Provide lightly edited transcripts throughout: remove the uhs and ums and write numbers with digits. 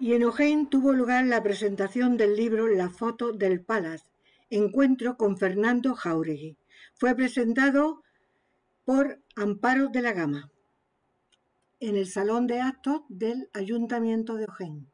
Y en Ojén tuvo lugar la presentación del libro La foto del Palace, encuentro con Fernando Jáuregui. Fue presentado por Amparo de la Gama en el Salón de Actos del Ayuntamiento de Ojén.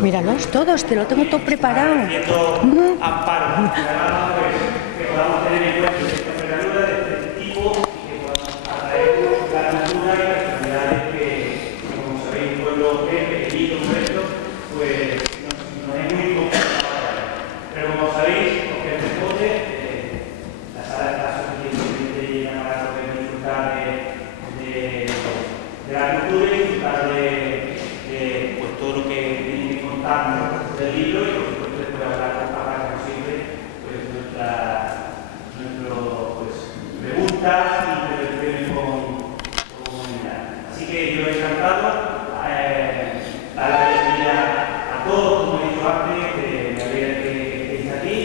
Míralos todos, te lo tengo todo preparado. Amparo, que podamos tener en cuenta esta envergadura de este tipo y que podamos atraer la cultura y las comunidades que, como sabéis, un pueblo pequeñito como esto, pues no es muy complicado. Pero como sabéis, porque el deporte, la sala está suficientemente llena para poder disfrutar de la cultura y disfrutar de pues, todo lo que viene contando del libro y por supuesto después hablar como siempre pues preguntas y intervenciones con comunidad. Así que yo he encantado dar la bienvenida a todos, como he dicho antes, me alegra que estéis aquí.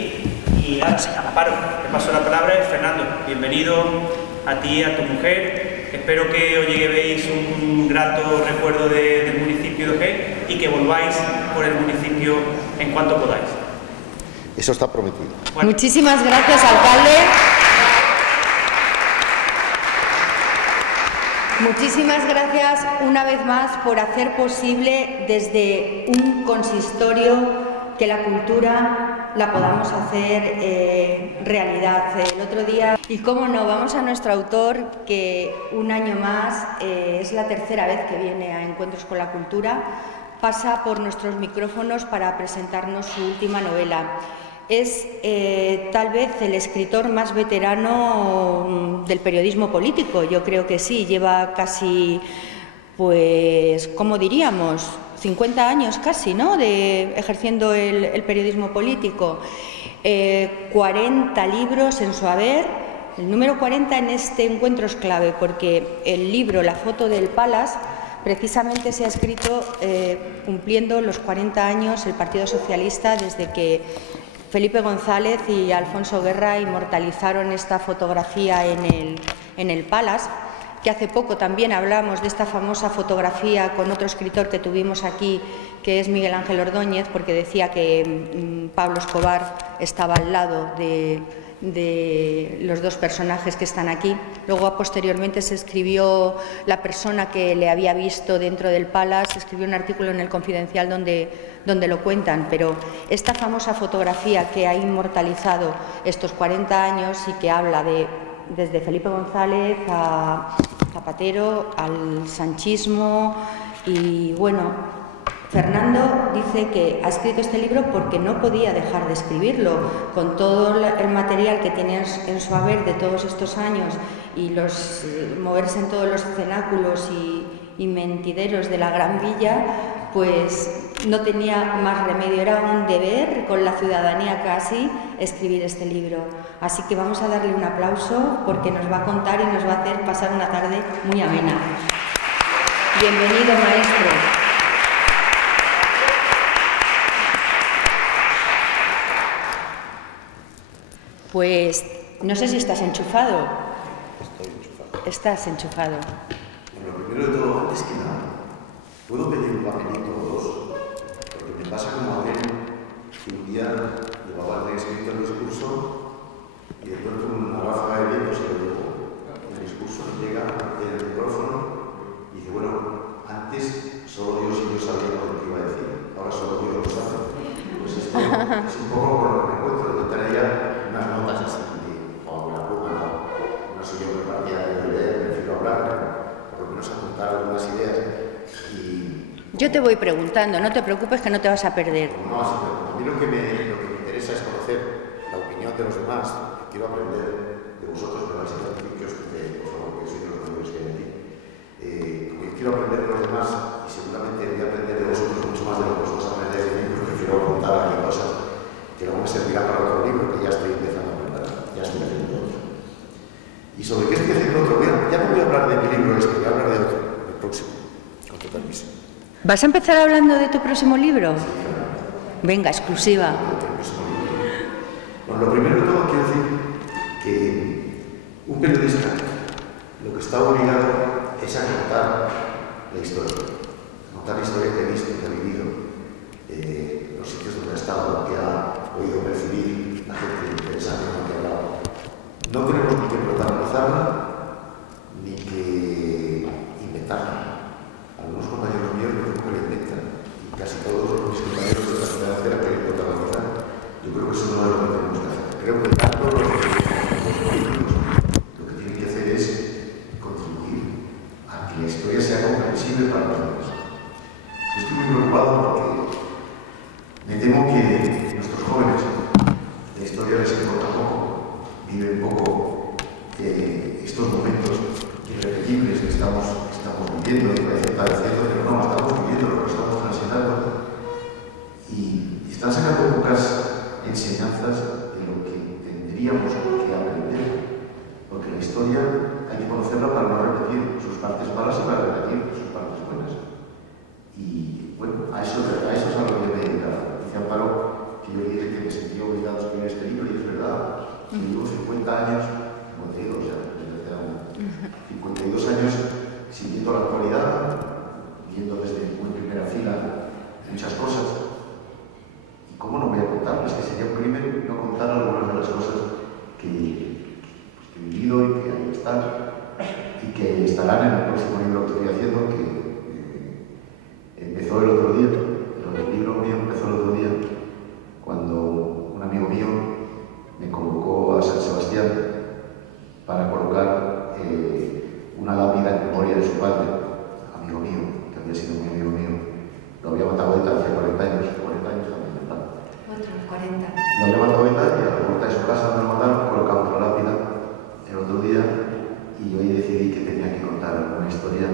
Y nada, Amparo, te paso la palabra, Fernando, bienvenido a ti y a tu mujer. Espero que os llevéis un grato recuerdo del municipio de Ojén y que volváis por el municipio en cuanto podáis. Eso está prometido. Bueno. Muchísimas gracias, alcalde. Muchísimas gracias una vez más por hacer posible desde un consistorio que la cultura la podamos hacer realidad. El otro día, y cómo no, vamos a nuestro autor, que un año más es la tercera vez que viene a Encuentros con la Cultura, pasa por nuestros micrófonos para presentarnos su última novela. Es tal vez el escritor más veterano del periodismo político, yo creo que sí, lleva casi, pues, ¿cómo diríamos?, 50 años casi, ¿no?, ejerciendo el periodismo político. 40 libros en su haber. El número 40 en este encuentro es clave porque el libro La foto del Palace precisamente se ha escrito cumpliendo los 40 años el Partido Socialista desde que Felipe González y Alfonso Guerra inmortalizaron esta fotografía en el Palace, que hace poco también hablamos de esta famosa fotografía con otro escritor que tuvimos aquí, que es Miguel Ángel Ordóñez, porque decía que Pablo Escobar estaba al lado de los dos personajes que están aquí. Luego, posteriormente, se escribió, la persona que le había visto dentro del Palace, escribió un artículo en El Confidencial donde lo cuentan, pero esta famosa fotografía que ha inmortalizado estos 40 años y que habla desde Felipe González a Zapatero, al sanchismo, y bueno, Fernando dice que ha escrito este libro porque no podía dejar de escribirlo, con todo el material que tenía en su haber de todos estos años y moverse en todos los cenáculos y mentideros de la Gran Villa, pues no tenía más remedio, era un deber con la ciudadanía casi escribir este libro. Así que vamos a darle un aplauso porque nos va a contar y nos va a hacer pasar una tarde muy amena. Bienvenido, maestro. Pues no sé si estás enchufado. Estoy enchufado. Estás enchufado. Bueno, lo primero de todo, antes que nada, ¿puedo pedir un papelito o dos? Porque me pasa como a ver que un día llevaba escrito el discurso y de pronto una ráfaga de viento se lo llevó. El discurso llega en el micrófono y dice, bueno, antes solo Dios y yo sabíamos lo que iba a decir, ahora solo Dios lo sabe. Pues esto es un poco con lo que me encuentro, de traer ya unas notas así o la pluma, no sé yo qué partida de leer, prefiero hablar, por lo menos apuntar algunas ideas. Yo te voy preguntando, no te preocupes que no te vas a perder. No, sí, pero a mí lo que me interesa es conocer la opinión de los demás. Quiero aprender de vosotros, que vais a ser científicos, por favor, que sois los mayores que hay aquí. Como yo quiero aprender de los demás, y seguramente voy a aprender de vosotros mucho más de lo que vosotros aprendáis de mí, porque prefiero apuntar aquí cosas que luego me servirán para otro libro que ya estoy empezando a preparar, ya estoy haciendo otro. ¿Y sobre qué estoy haciendo otro? Ya no voy a hablar de mi libro este, voy a hablar de otro, el próximo, con tu permiso. ¿Vas a empezar hablando de tu próximo libro? Venga, exclusiva. Bueno, lo primero de todo quiero decir que un periodista lo que está obligado es a contar la historia. Contar la historia que ha visto, que ha vivido, los sitios donde ha estado, que ha oído percibir la gente interesante con la que ha hablado. No tenemos ni que protagonizarla ni que inventarla. Algunos compañeros míos me que lo inventan y casi todos mis compañeros de la sociedad que quieren protagonizar. Yo creo que eso no es lo que tenemos que hacer. Creo que tanto los políticos lo que tienen que hacer es contribuir a que la historia sea comprensible para los demás. Yo estoy muy preocupado porque me temo que nuestros jóvenes, la historia les importa poco, viven poco estos momentos irrepetibles que estamos viviendo y pareciendo, pero no, estamos viviendo lo que estamos transitando y están sacando pocas enseñanzas de lo que tendríamos que aprender, porque la historia hay que conocerla para no repetir sus partes malas y para repetir sus partes buenas. Y bueno, a eso es a lo que me he dedicado. Dice Amparo que yo dije que me sentía obligado a escribir este libro y es verdad, que llevo 50 años, 52 ya, desde hace 52 años siguiendo la actualidad, viendo desde muy primera fila muchas cosas. ¿Y cómo no voy a contarles? Que sería un crimen no contar algunas de las cosas que he vivido y que ahí están y que estarán en el próximo libro que estoy haciendo, que empezó el otro día. El libro mío empezó el otro día cuando un amigo mío me convocó a San Sebastián para colocar una lápida en memoria de su padre, amigo mío, que había sido muy amigo mío. Lo había matado Lo llama ETA y a la puerta de su casa me lo mandaron, colocamos la lápida el otro día y hoy decidí que tenía que contar una historia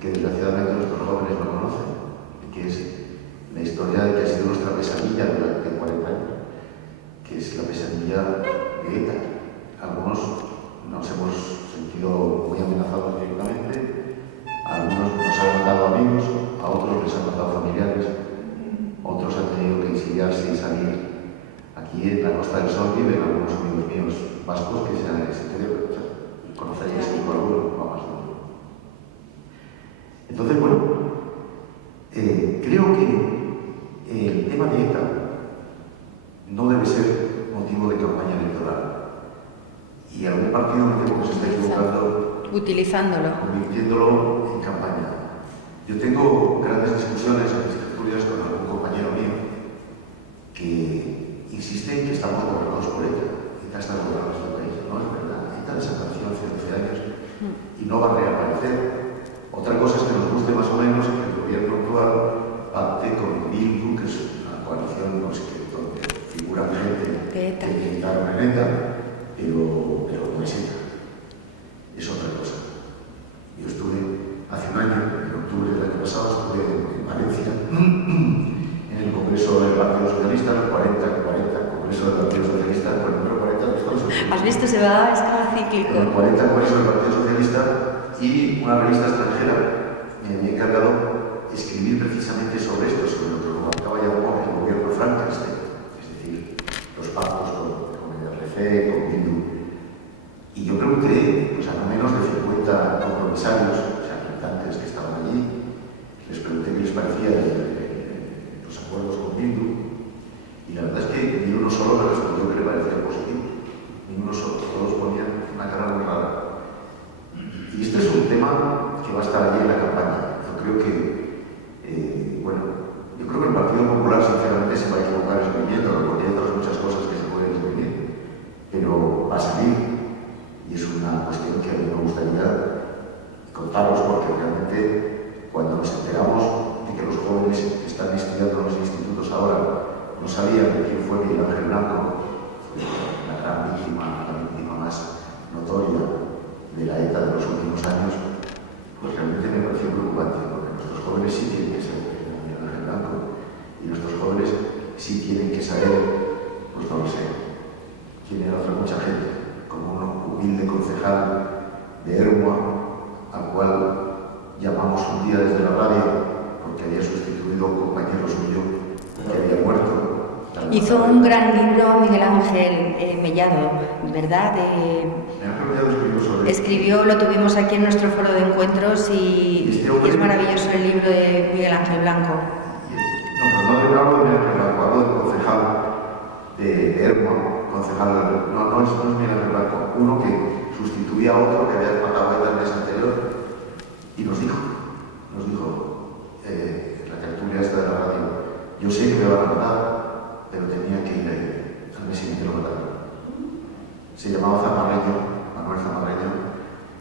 que desgraciadamente nuestros jóvenes no conocen, que es la historia de que ha sido nuestra pesadilla durante 40 años, que es la pesadilla de ETA. Algunos nos hemos sentido muy amenazados directamente, a algunos nos han matado amigos, a otros les han matado familiares, otros han tenido que exiliarse y salir. Aquí en la Costa del Sol viven algunos amigos míos vascos que se han exiliado. Conoceréis alguno, vamos. Entonces, bueno, creo que el tema de ETA no debe ser motivo de campaña electoral. Y algún partido me temo que se está equivocando convirtiéndolo en campaña. Yo tengo grandes discusiones en las tertulias con algún compañero mío que insiste en que estamos gobernados por ETA. ETA está gobernando este país, no es verdad. ETA desapareció hace 12 años y no va a reaparecer. Otra cosa es que nos guste más o menos que el gobierno actual pacte con Bildu, que es una coalición, no sé qué, donde figura gente que militaron en ETA, pero no es ETA. Es otra cosa. Yo estuve hace un año, en octubre del año pasado, estuve en Valencia, en el Congreso del Partido Socialista, el 40 Congreso del Partido Socialista, el número 40 ¿Has visto? Se va, es cada cíclico. El 40 Congreso del Partido Socialista y una revista extranjera me había encargado escribir precisamente sobre esto, sobre lo que comentaba ya el gobierno Frankenstein, es decir, los pactos con el RC, con Bildu. Y yo pregunté pues, a no menos de 50 compromisarios, o sea, militantes que estaban allí, les pregunté qué les parecía los acuerdos con Bildu, y la verdad es que ni uno solo me respondió que le parecía positivo, ni uno solo, todos ponían una cara muy rara. Y este es un tema que va a estar allí en la campaña. Yo creo que, yo creo que el Partido Popular sinceramente se va a equivocar escribiéndolo, porque hay otras muchas cosas que se pueden escribir, pero va a salir. Y es una cuestión que a mí me gustaría contaros, porque realmente cuando nos enteramos de que los jóvenes que están estudiando en los institutos ahora no sabían de quién fue Miguel Ángel Blanco, la gran víctima, la víctima más notoria de la ETA de los últimos años, pues realmente me pareció preocupante, porque nuestros jóvenes sí tienen que saber Miguel Ángel Blanco, y nuestros jóvenes sí tienen que saber, pues no lo sé, quién era otra mucha gente, como un humilde concejal de Ermua, al cual llamamos un día desde la radio porque había sustituido a un compañero suyo que había muerto. Hizo un gran libro Miguel Ángel Mellado, ¿verdad? Escribió, lo tuvimos aquí en nuestro foro de encuentros y es maravilloso el libro de Miguel Ángel Blanco. No hablo de Miguel Ángel Blanco, hablo del concejal de Ermua, no es Miguel Ángel Blanco, uno que sustituía a otro que había matado a ETA el mes anterior y nos dijo la tertulia esta de la radio, yo sé que me van a matar, pero tenía que ir ahí, al mes siguiente lo mataron. Se llamaba Manuel Zamarreño.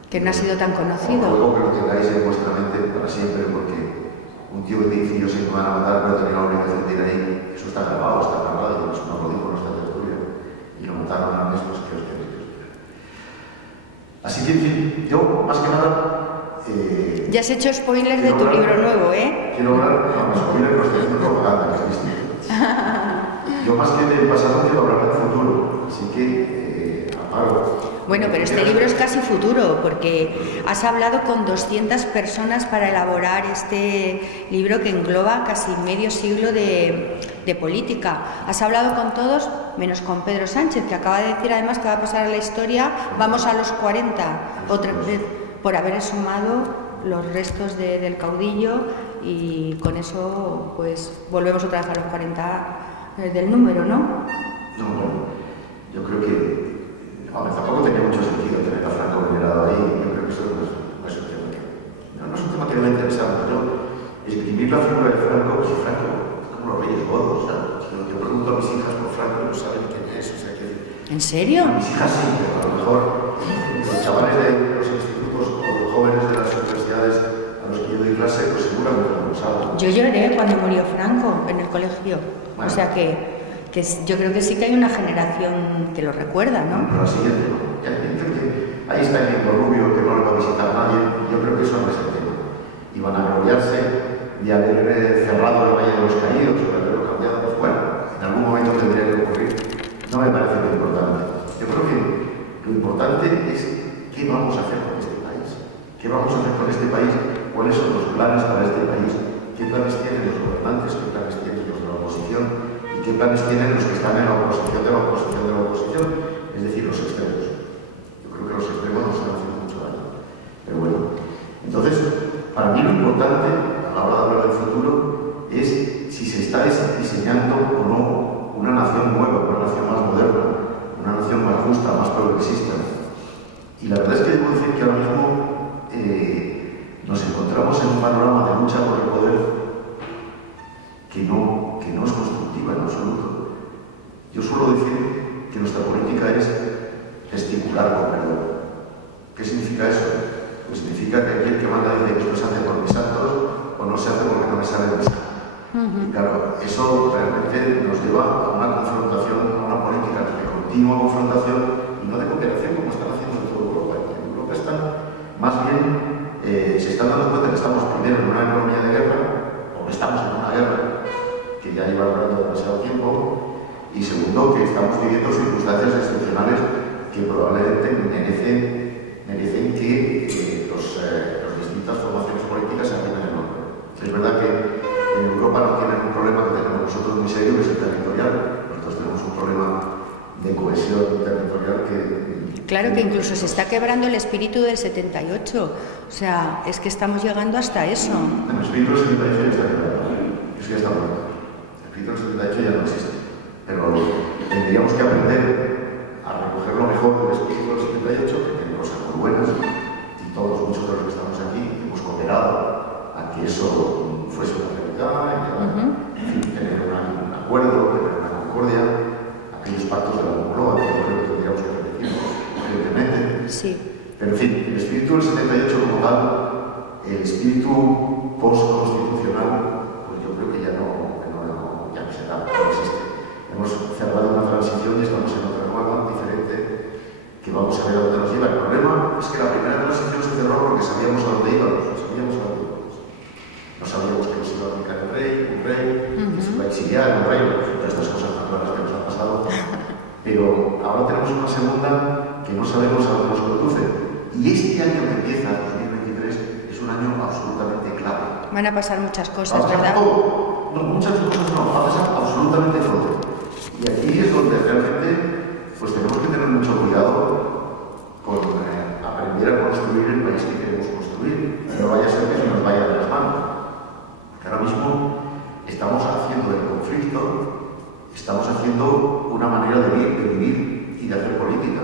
Que no ha sido tan conocido. Os ruego que lo tengáis en vuestra mente para siempre, porque un tío que dice yo sé que me van a matar, pero tenía la obligación de ir ahí, eso está grabado, y eso nos lo dijo nuestra tertulia, y lo mataron al mes, pues que os queréis. Así que, en fin, yo, más que nada... ya has hecho spoilers de tu libro nuevo, ¿eh? Quiero hablar, spoilers no estoy haciendo propaganda, que es distinto. Yo más que del pasado quiero hablar del futuro, así que Amparo. Bueno, pero este libro es casi futuro, porque has hablado con 200 personas para elaborar este libro que engloba casi medio siglo de política. Has hablado con todos, menos con Pedro Sánchez, que acaba de decir además que va a pasar a la historia, vamos a los 40, otra vez, por haber sumado los restos del caudillo, y con eso pues volvemos otra vez a los 40 del número, ¿no? No, yo creo que tampoco tenía mucho sentido tener a Franco venerado ahí. Yo creo que eso no es un tema que me interesa. Yo escribir la figura de Franco, pues Franco, como los Reyes Godos, o sea, yo pregunto a mis hijas por Franco y no saben quién es, o sea que... ¿En serio? A mis hijas sí, pero a lo mejor los chavales de los institutos o los jóvenes de las universidades a los que yo doy clase, pues seguramente no lo saben. Yo lloré cuando murió Franco en el colegio, bueno. O sea que... yo creo que sí que hay una generación que lo recuerda, ¿no? Pero la siguiente no. Ahí está el Nico Rubio, que no lo va a visitar nadie. Yo creo que eso no es el tema. Y van a gloriarse de haber cerrado el Valle de los Caídos o de haberlo cambiado. Pues bueno, en algún momento tendría que ocurrir. No me parece lo importante. Yo creo que lo importante es qué vamos a hacer con este país. ¿Qué vamos a hacer con este país? ¿Cuáles son los planes para este país? ¿Qué planes tienen los gobernantes? ¿Qué planes tienen los de la oposición? ¿Y qué planes tienen los que están en la oposición de la oposición de la oposición? Es decir, los extremos. Yo creo que los extremos nos están haciendo mucho daño. Pero bueno, entonces, para mí lo importante a la hora de hablar del futuro es si se está diseñando o no una nación nueva, una nación más moderna, una nación más justa, más progresista. Y la verdad es que debo decir que ahora mismo nos encontramos en un panorama de lucha por el poder que no es constructiva en absoluto. Yo suelo decir que nuestra política es gesticular con perdón. ¿Qué significa eso? Pues significa que aquel que manda dice que esto se hace por mis santos o no se hace porque no me sale de misa. Y claro, eso realmente nos lleva a una confrontación, a una política de continua confrontación y no de cooperación como están haciendo en toda Europa. En Europa están, más bien, se están dando cuenta que estamos primero en una economía de guerra, o que estamos en una guerra que ya lleva durando demasiado tiempo, y segundo, que estamos viviendo circunstancias excepcionales que probablemente merecen que las distintas formaciones políticas se arrimen el nombre. Es verdad que en Europa no tienen un problema que tenemos nosotros muy serio, que es el territorial. Nosotros tenemos un problema de cohesión territorial que... Claro que incluso se está quebrando el espíritu del 78. O sea, es que estamos llegando hasta eso. El espíritu del 78 ya está quebrado. Eso ya está muerto. El espíritu del 78 ya no existe. Pero tendríamos que aprender a recoger lo mejor del espíritu del 78, que tiene cosas muy buenas, y todos, muchos de los que estamos aquí, hemos cooperado a que eso fuese una realidad, y en fin, tener un acuerdo, tener una concordia, aquellos pactos de la Moncloa, que yo creo que tendríamos que repetir, evidentemente. Sí. Pero en fin, el espíritu del 78 como tal, el espíritu post-constitucional, pues yo creo que ya no se da, no existe. Hemos cerrado una transición y estamos en otra nueva, diferente, que vamos a ver a dónde nos lleva. El problema es que la primera transición se cerró porque sabíamos a dónde íbamos, no sabíamos que nos iba a aplicar un rey, que se iba a exiliar un rey, todas estas cosas naturales que nos han pasado. Pero ahora tenemos una segunda que no sabemos a dónde nos conduce. Y este año que empieza, 2023, es un año absolutamente clave. Van a pasar muchas cosas, ¿verdad? No, muchas cosas no, va a pasar absolutamente todo. Y aquí es donde realmente pues tenemos que tener mucho cuidado con aprender a construir el país que queremos construir. No vaya a ser que se nos vaya de las manos. Porque ahora mismo estamos haciendo el conflicto, estamos haciendo una manera de vivir y de hacer política.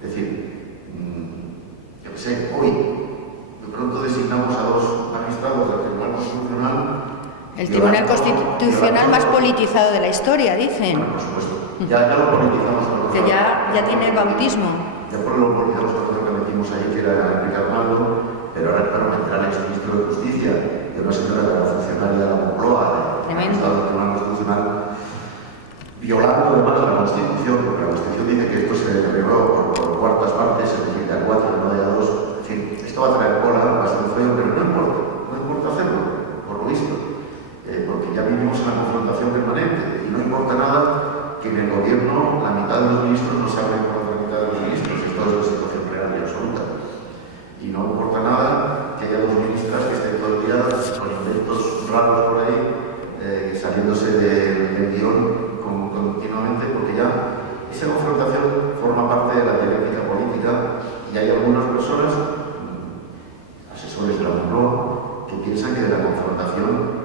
Es decir, yo qué sé, hoy de pronto designamos a dos magistrados del Tribunal Constitucional. El Tribunal Constitucional más politizado de la historia, dicen. Bueno, por supuesto. Ya lo politizamos. Que ya tiene bautismo. Ya por lo politizamos con otro que metimos ahí, que era Enrique Arnaldo, pero ahora claro, meterá al exministro de Justicia, que una señora que era funcionaria de la Moncloa, del Tribunal Constitucional, violando además la Constitución, porque la Constitución dice que esto se arregló por cuartas partes, es decir, de a 4, no de a 2. En fin, esto va a traer cola, va a ser un feo, pero no importa hacerlo, por lo visto. Porque ya vivimos en la confrontación permanente y no importa nada que en el gobierno la mitad de los ministros no se hablen con la mitad de los ministros. Esto es una situación real y absoluta. Y no importa nada que haya dos ministras que estén todo el día con inventos raros por ahí, saliéndose del guión continuamente, porque ya esa confrontación forma parte de la dialéctica política y hay algunas personas, asesores de la Moncloa, que piensan que de la confrontación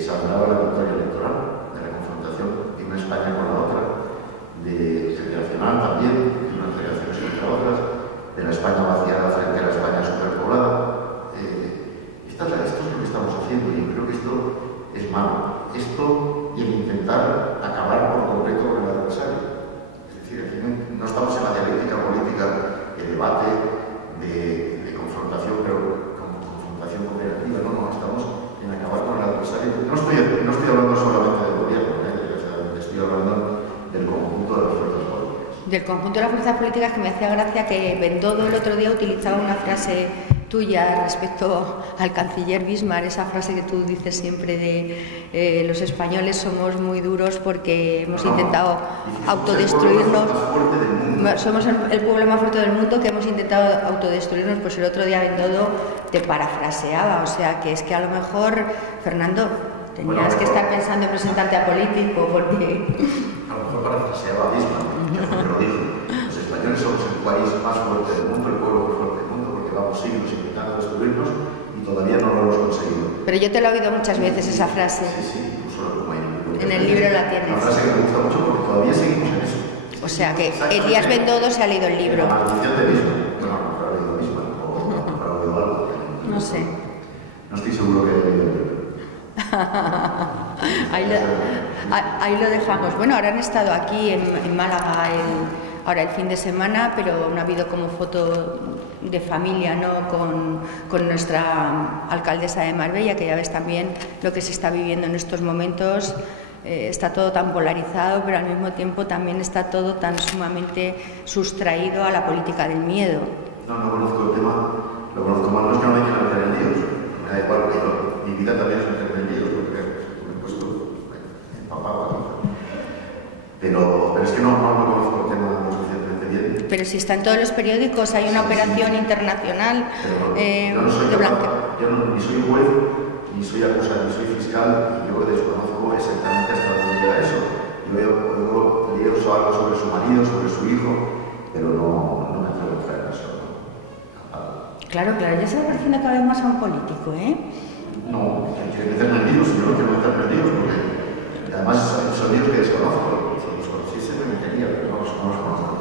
saldrá la victoria electoral, de la confrontación de una España con la otra, de federacional también, de unas federaciones contra otras, de la España vaciada frente a la España superpoblada. Esto es lo que estamos haciendo y creo que esto es malo. Esto y el intentar acabar por completo con el adversario. Es decir, aquí no estamos en la dialéctica política de debate, de confrontación, pero como confrontación cooperativa, no, estamos en acabar con el adversario. No estoy hablando solamente del gobierno, estoy hablando Del conjunto de las fuerzas políticas, que me hacía gracia que Bendodo el otro día utilizaba una frase tuya respecto al canciller Bismarck, esa frase que tú dices siempre de los españoles somos muy duros porque hemos intentado autodestruirnos, somos el pueblo más fuerte del mundo que hemos intentado autodestruirnos. Pues el otro día Bendodo te parafraseaba, o sea que es que a lo mejor, Fernando, tenías que estar pensando en presentarte a político, porque... A lo mejor parafraseaba a Bismarck, que lo dijo. Los españoles somos el país más fuerte del mundo, el pueblo más fuerte del mundo, porque vamos siglos intentando destruirnos y todavía no lo hemos conseguido. Pero yo te lo he oído muchas veces, esa frase. Sí, sí, incluso como en el libro la tienes. Una frase que me gusta mucho porque todavía seguimos en eso. O sea que Elías Bendodo se ha leído el libro. La maldición de Bismarck. Bueno, habrá leído Bismarck o habrá leído algo. No sé. No estoy seguro que haya leído el libro. Ahí lo dejamos. Bueno, ahora han estado aquí en Málaga ahora el fin de semana, pero no ha habido como foto de familia, ¿no? con nuestra alcaldesa de Marbella, que ya ves también lo que se está viviendo en estos momentos. Está todo tan polarizado, pero al mismo tiempo también está todo tan sumamente sustraído a la política del miedo. No conozco el tema, lo conozco más, no es que no me quieran meter en líos, me da igual, porque mi vida también es meterme en líos, porque me he puesto empapado aquí. Pero es que no conozco el tema lo suficientemente bien. Pero si está en todos los periódicos, hay una operación internacional de blanqueo. Yo ni soy juez, ni soy acusado, ni soy fiscal, y yo desconozco exactamente hasta dónde llega eso. Yo he leído algo sobre su marido, sobre su hijo, pero no me atrevo a traer eso. Claro, ya se va pareciendo cada vez más a un político, ¿eh? No, hay que meterme en líos, yo no quiero meterme en líos, porque además son líos que desconozco. Si los conociese me metería, pero no los conozco.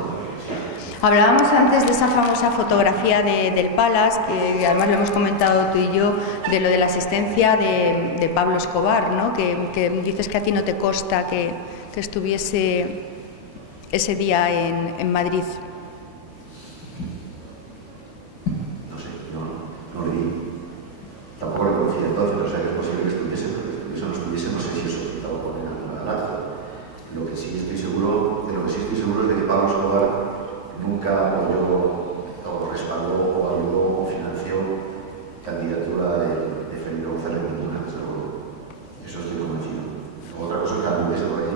Hablábamos antes de esa famosa fotografía del Palace, que además lo hemos comentado tú y yo, de lo de la asistencia de Pablo Escobar, ¿no? Que dices que a ti no te consta que estuviese ese día en Madrid. No le di. Tampoco le conocía entonces, pero o sea que es posible que estuviese, porque no estuviese, no sé si eso estaba por el acto. Lo que sí estoy seguro es de que Pablo Escobar nunca apoyó o respaldó o ayudó o financió candidatura de Felipe González ninguna, desde luego. Eso estoy convencido. Otra cosa que anduviese por ahí,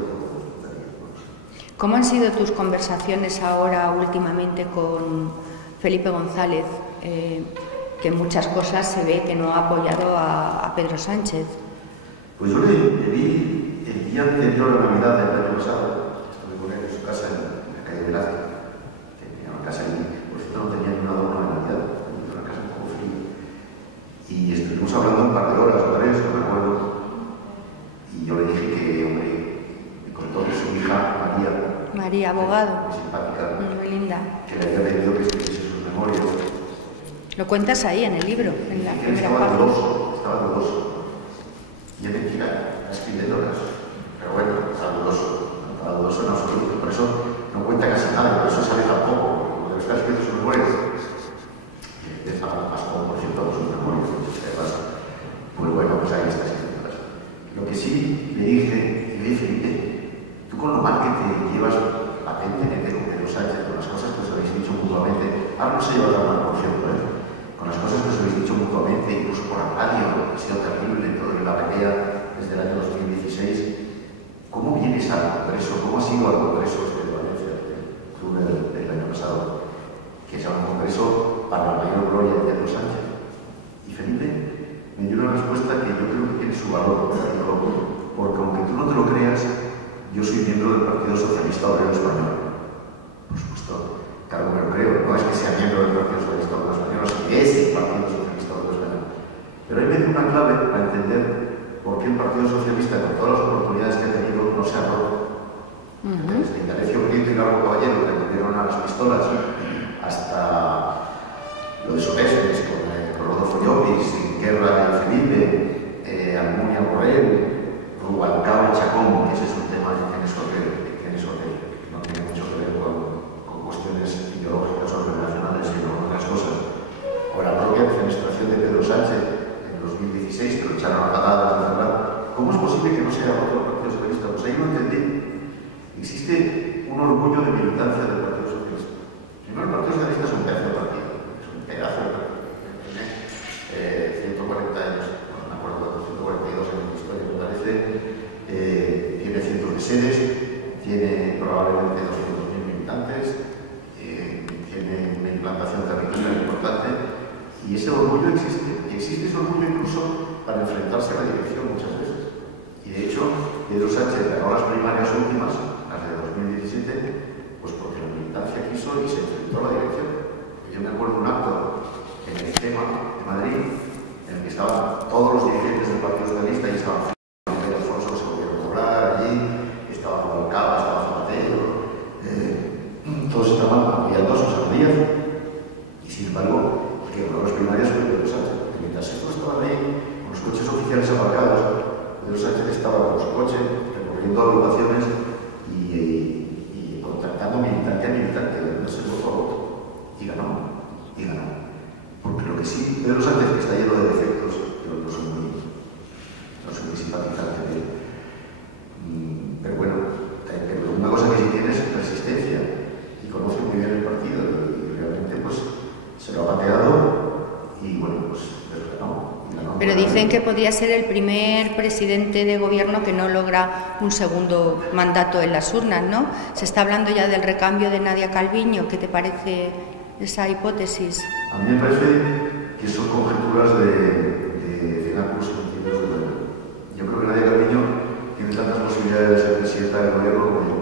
¿Cómo han sido tus conversaciones ahora últimamente con Felipe González? Que en muchas cosas se ve que no ha apoyado a Pedro Sánchez. Pues yo le vi el día anterior a la Navidad del año pasado. Estuve con él en su casa en la calle Velázquez. Tenía una casa allí, por cierto no tenía ni un adorno de Navidad, tenía una casa un poco fría. Y estuvimos hablando un par de horas o tres, no me acuerdo. Y yo le dije que, hombre, me contó que su hija, María, abogado, muy simpática, muy linda, que le había pedido que escribiese sus memorias. Lo cuentas ahí en el libro, en la primera parte. Estaba dudoso. Y él decía, escribiéndolas. Pero bueno, estaba dudoso en absoluto. Por eso no cuenta casi nada, por eso sale tampoco. Cuando está escrito sus memorias, empieza más como por cierto sus memorias. Pues bueno, pues ahí está escribiéndolas. Lo que sí le dije, Felipe, tú con lo mal que te llevas patente con Pedro Sánchez, con las cosas que os habéis dicho mutuamente, ahora no se lleva tan mal, por cierto, con las cosas que os habéis dicho mutuamente, incluso por la radio, que ha sido terrible, todo en la pelea desde el año 2016, ¿cómo vienes al Congreso? ¿Cómo has ido al Congreso de Valencia, del año pasado? Que es un Congreso para la mayor gloria de Pedro Sánchez. Y Felipe me dio una respuesta que yo creo que tiene su valor, porque aunque tú no te lo creas, yo soy miembro del Partido Socialista Obrero Español. Por supuesto, claro que me lo creo, no es que sea miembro del Partido Socialista Obrero Español, sino que es el Partido Socialista Obrero Español. Pero ahí me dio una clave para entender por qué el Partido Socialista, con todas las oportunidades que ha tenido, no se ha roto. Desde Indalecio Prieto y Largo Caballero, que tuvieron a las pistolas, hasta lo de Sopes, con Rodolfo Llopis, Guerra de Felipe, Almunia Borrell, Rubalcaba Chacón, que ese es un tema de Cenés Hotel, que no tiene mucho que ver con cuestiones ideológicas o relacionales, sino con otras cosas. O la propia defenestración de Pedro Sánchez en 2016, que lo echaron a patadas de cerrar. ¿Cómo es posible que no se haya roto el Partido Socialista? Pues ahí lo entendí. Existe un orgullo de militancia del tiene cientos de sedes, tiene probablemente 200.000 militantes, tiene una implantación territorial importante, y ese orgullo existe. Y existe ese orgullo incluso para enfrentarse a la dirección muchas veces. Y de hecho, Pedro Sánchez ganó las primarias últimas, las de 2017, pues porque la militancia quiso y se enfrentó a la dirección. Yo me acuerdo de un acto en el IFEMA de Madrid, en el que estaban todos los dirigentes del Partido Socialista y estaban Pedro Alfonso, que se volvieron a cobrar allí, estaba Rubalcaba, estaba Zapatero, todos estaban apoyando a Susana Díaz. Y sin embargo, el que ganó las primarias fue Pedro Sánchez. Mientras estos estaban ahí, con los coches oficiales aparcados, Pedro Sánchez estaba con su coche, recorriendo agrupaciones y contactando militante a militante, dándose voto a voto. Y ganó. Porque lo que sí, Pedro Sánchez, que está lleno de defectos, yo no soy muy simpatizante de él. Pero bueno, una cosa que sí tiene es resistencia y conoce muy bien el partido y realmente pues se lo ha pateado y bueno, pues ganó. Pero dicen que podría ser el primer presidente de gobierno que no logra un segundo mandato en las urnas, ¿no? Se está hablando ya del recambio de Nadia Calviño. ¿Qué te parece esa hipótesis? A mí me parece que son conjeturas de cenáculos sentidos de verdad. Yo creo que Nadia Calviño tiene tantas posibilidades de ser presidenta del gobierno como yo.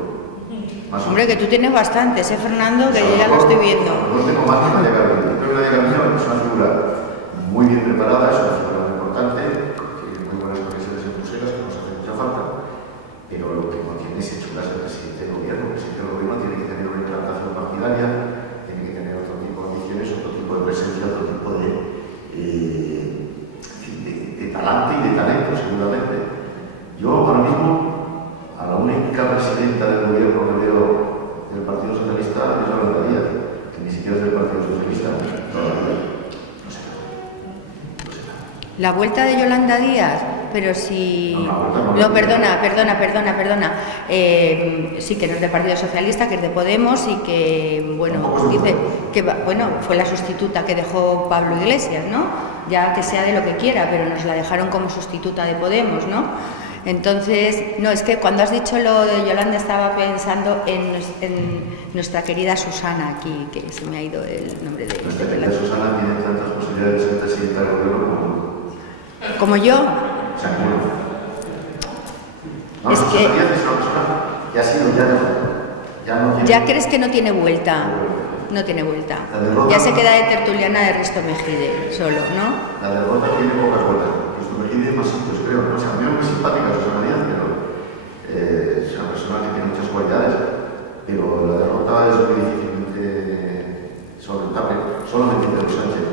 Hombre, que tú tienes bastantes, Fernando, que yo ya lo estoy viendo. No tengo más que Nadia Calviño. Yo creo que Nadia Calviño es una figura muy bien preparada, es una figura muy importante, tiene muy buenas conexiones en Bruselas, que nos hace mucha falta, pero lo que no tiene es hechuras de presidente del gobierno. El presidente del gobierno tiene que tener una implantación partidaria, tiene que tener otro tipo de ambiciones, otro tipo de presencia, otro tipo de talante y de talento, seguramente. Yo ahora mismo, a la única presidenta del gobierno que veo del Partido Socialista es Yolanda Díaz, que ni siquiera es del Partido Socialista todavía. La vuelta de Yolanda Díaz, pero si... No, perdona. Sí, que no es del Partido Socialista, que es de Podemos y que, bueno, dice que, bueno, fue la sustituta que dejó Pablo Iglesias, ¿no? Ya que sea de lo que quiera, pero nos la dejaron como sustituta de Podemos, ¿no? Entonces, no, es que cuando has dicho lo de Yolanda estaba pensando en nuestra querida Susana aquí, que se me ha ido el nombre de... Nuestra querida Susana tiene tantas posibilidades de ser presidenta del gobierno como yo. O sea, no, es que... es una persona que ha sido ya no tiene... Ya crees que no tiene vuelta. No tiene vuelta. Ya se queda de tertuliana de Risto Mejide, solo, ¿no? La derrota tiene pocas vueltas. Risto Mejide es más simple, creo. No sé, a mí es muy simpática Susana Díaz, pero es una persona que tiene muchas cualidades. Pero la derrota es muy difícilmente solventable. Solamente Pedro Sánchez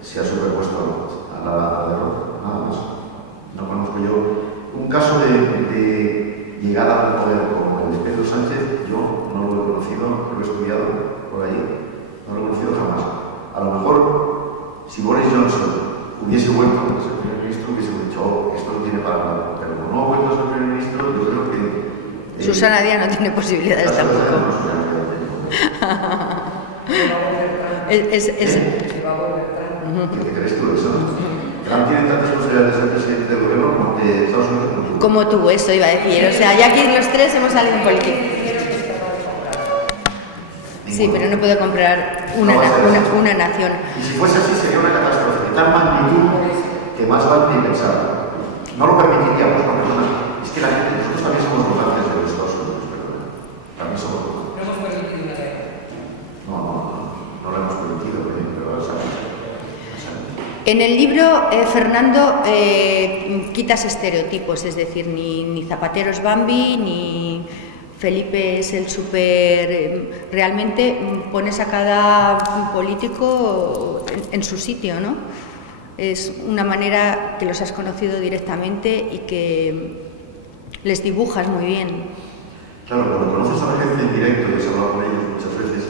se ha superpuesto a la derrota, nada más. No conozco yo un caso de llegada al poder como el de Pedro Sánchez. Yo no lo he conocido, lo he estudiado por ahí, no lo he conocido jamás. A lo mejor, si Boris Johnson hubiese vuelto a ser primer ministro, hubiese dicho, oh, esto no tiene para nada. Pero como no ha vuelto a ser primer ministro, yo creo que... Susana Díaz no tiene posibilidades tampoco. ¿Qué crees tú de eso? Trump tiene tantas posibilidades de ser presidente del gobierno como que Estados Unidos como tú, eso iba a decir. O sea, ya aquí los tres hemos salido en política. Sí, pero no puede comprar una nación. Y si fuese así, sería una catástrofe de tal magnitud que más vale ni pensar. No lo permitiríamos, porque es que la gente, nosotros también somos votantes de los Estados Unidos, pero también somos votantes. No hemos permitido una guerra. No lo hemos permitido, pero lo sabemos. En el libro, Fernando, quitas estereotipos, es decir, ni Zapatero es Bambi, ni Felipe es el súper... Realmente pones a cada político en su sitio, ¿no? Es una manera que los has conocido directamente y que les dibujas muy bien. Claro, cuando conoces a la gente en directo y has hablado con ellos muchas veces,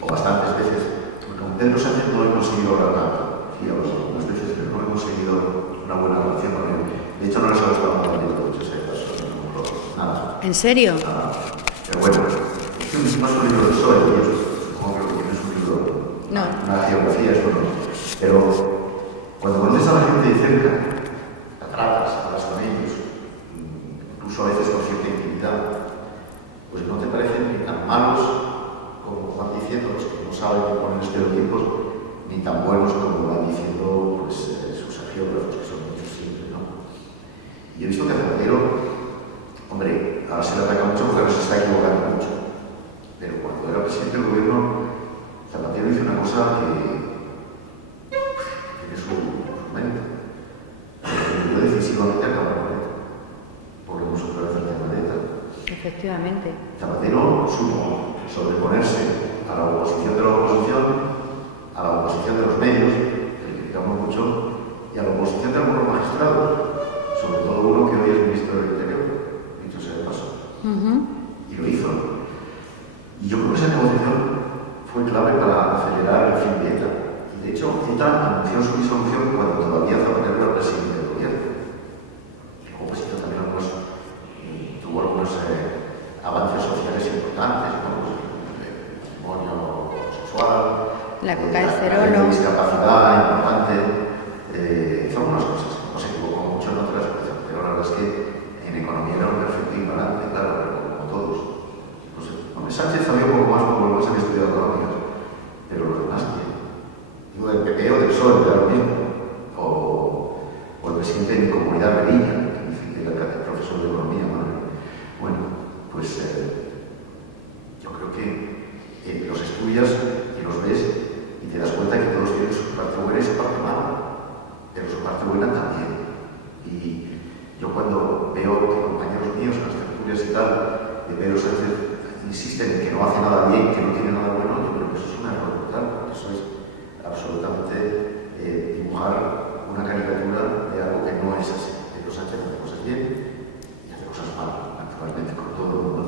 o bastantes veces, porque con Pedro Sánchez no he conseguido hablar tanto. Sí, algunas veces, pero no he conseguido una buena relación con él. De hecho, no les ha gustado nada de muchas cosas, nada. ¿En serio? Pero bueno, es que no es un libro de PSOE, como creo que no es un libro, una geografía, eso no. Pero cuando conoces a la gente de cerca, la tratas, hablas con ellos, incluso a veces con cierta intimidad, pues no te parecen ni tan malos como van diciendo los que no saben poner estereotipos, ni tan buenos como van diciendo pues, sus agiógrafos, que son muchos siempre, ¿no? Y he visto que Zapatero, hombre, ahora se le ataca mucho porque ahora se está equivocando mucho, pero cuando era presidente del gobierno, Zapatero hizo una cosa que tiene su mente. Ayudó decisivamente a acabar con ETA. Volvemos otra vez al tema de ETA. Efectivamente. Zapatero supo sobreponerse a la oposición de la oposición, a la oposición de los medios, que le criticamos mucho, y a la oposición de algunos magistrados, sobre todo uno que hoy es ministro del Interior, dicho sea de paso. Y lo hizo. Y yo creo que esa negociación fue clave para acelerar el fin de ETA. Y de hecho, ETA anunció su disolución cuando todavía Zapatero era presidente del gobierno. Y luego pues ETA también tuvo algunos avances sociales importantes, ¿no? Pues, el matrimonio sexual, la época de la Cerolo, discapacidad importante, hizo algunas cosas, no se equivocó mucho en otras, pero la verdad es que en economía era un perfecto ignorante, claro, pero como todos. No sé, bueno, Sánchez sabía un poco más por lo más había estudiado económicas, pero los demás, digo, del PP o del PSOE, era lo mismo, o el presidente de mi comunidad, Revilla, que era el profesor de economía, bueno, pues yo creo que los estudias y los ves y te das cuenta que todos tienen su parte buena y su parte mala, pero su parte buena también. Y yo cuando veo que compañeros míos en las tertulias y tal, de Pedro Sánchez, insisten en que no hace nada bien, que no tiene nada bueno, yo creo que eso es un error brutal, porque eso es absolutamente dibujar una caricatura de algo que no es así. Pedro Sánchez hace cosas bien y hace cosas mal, naturalmente, con todo el mundo.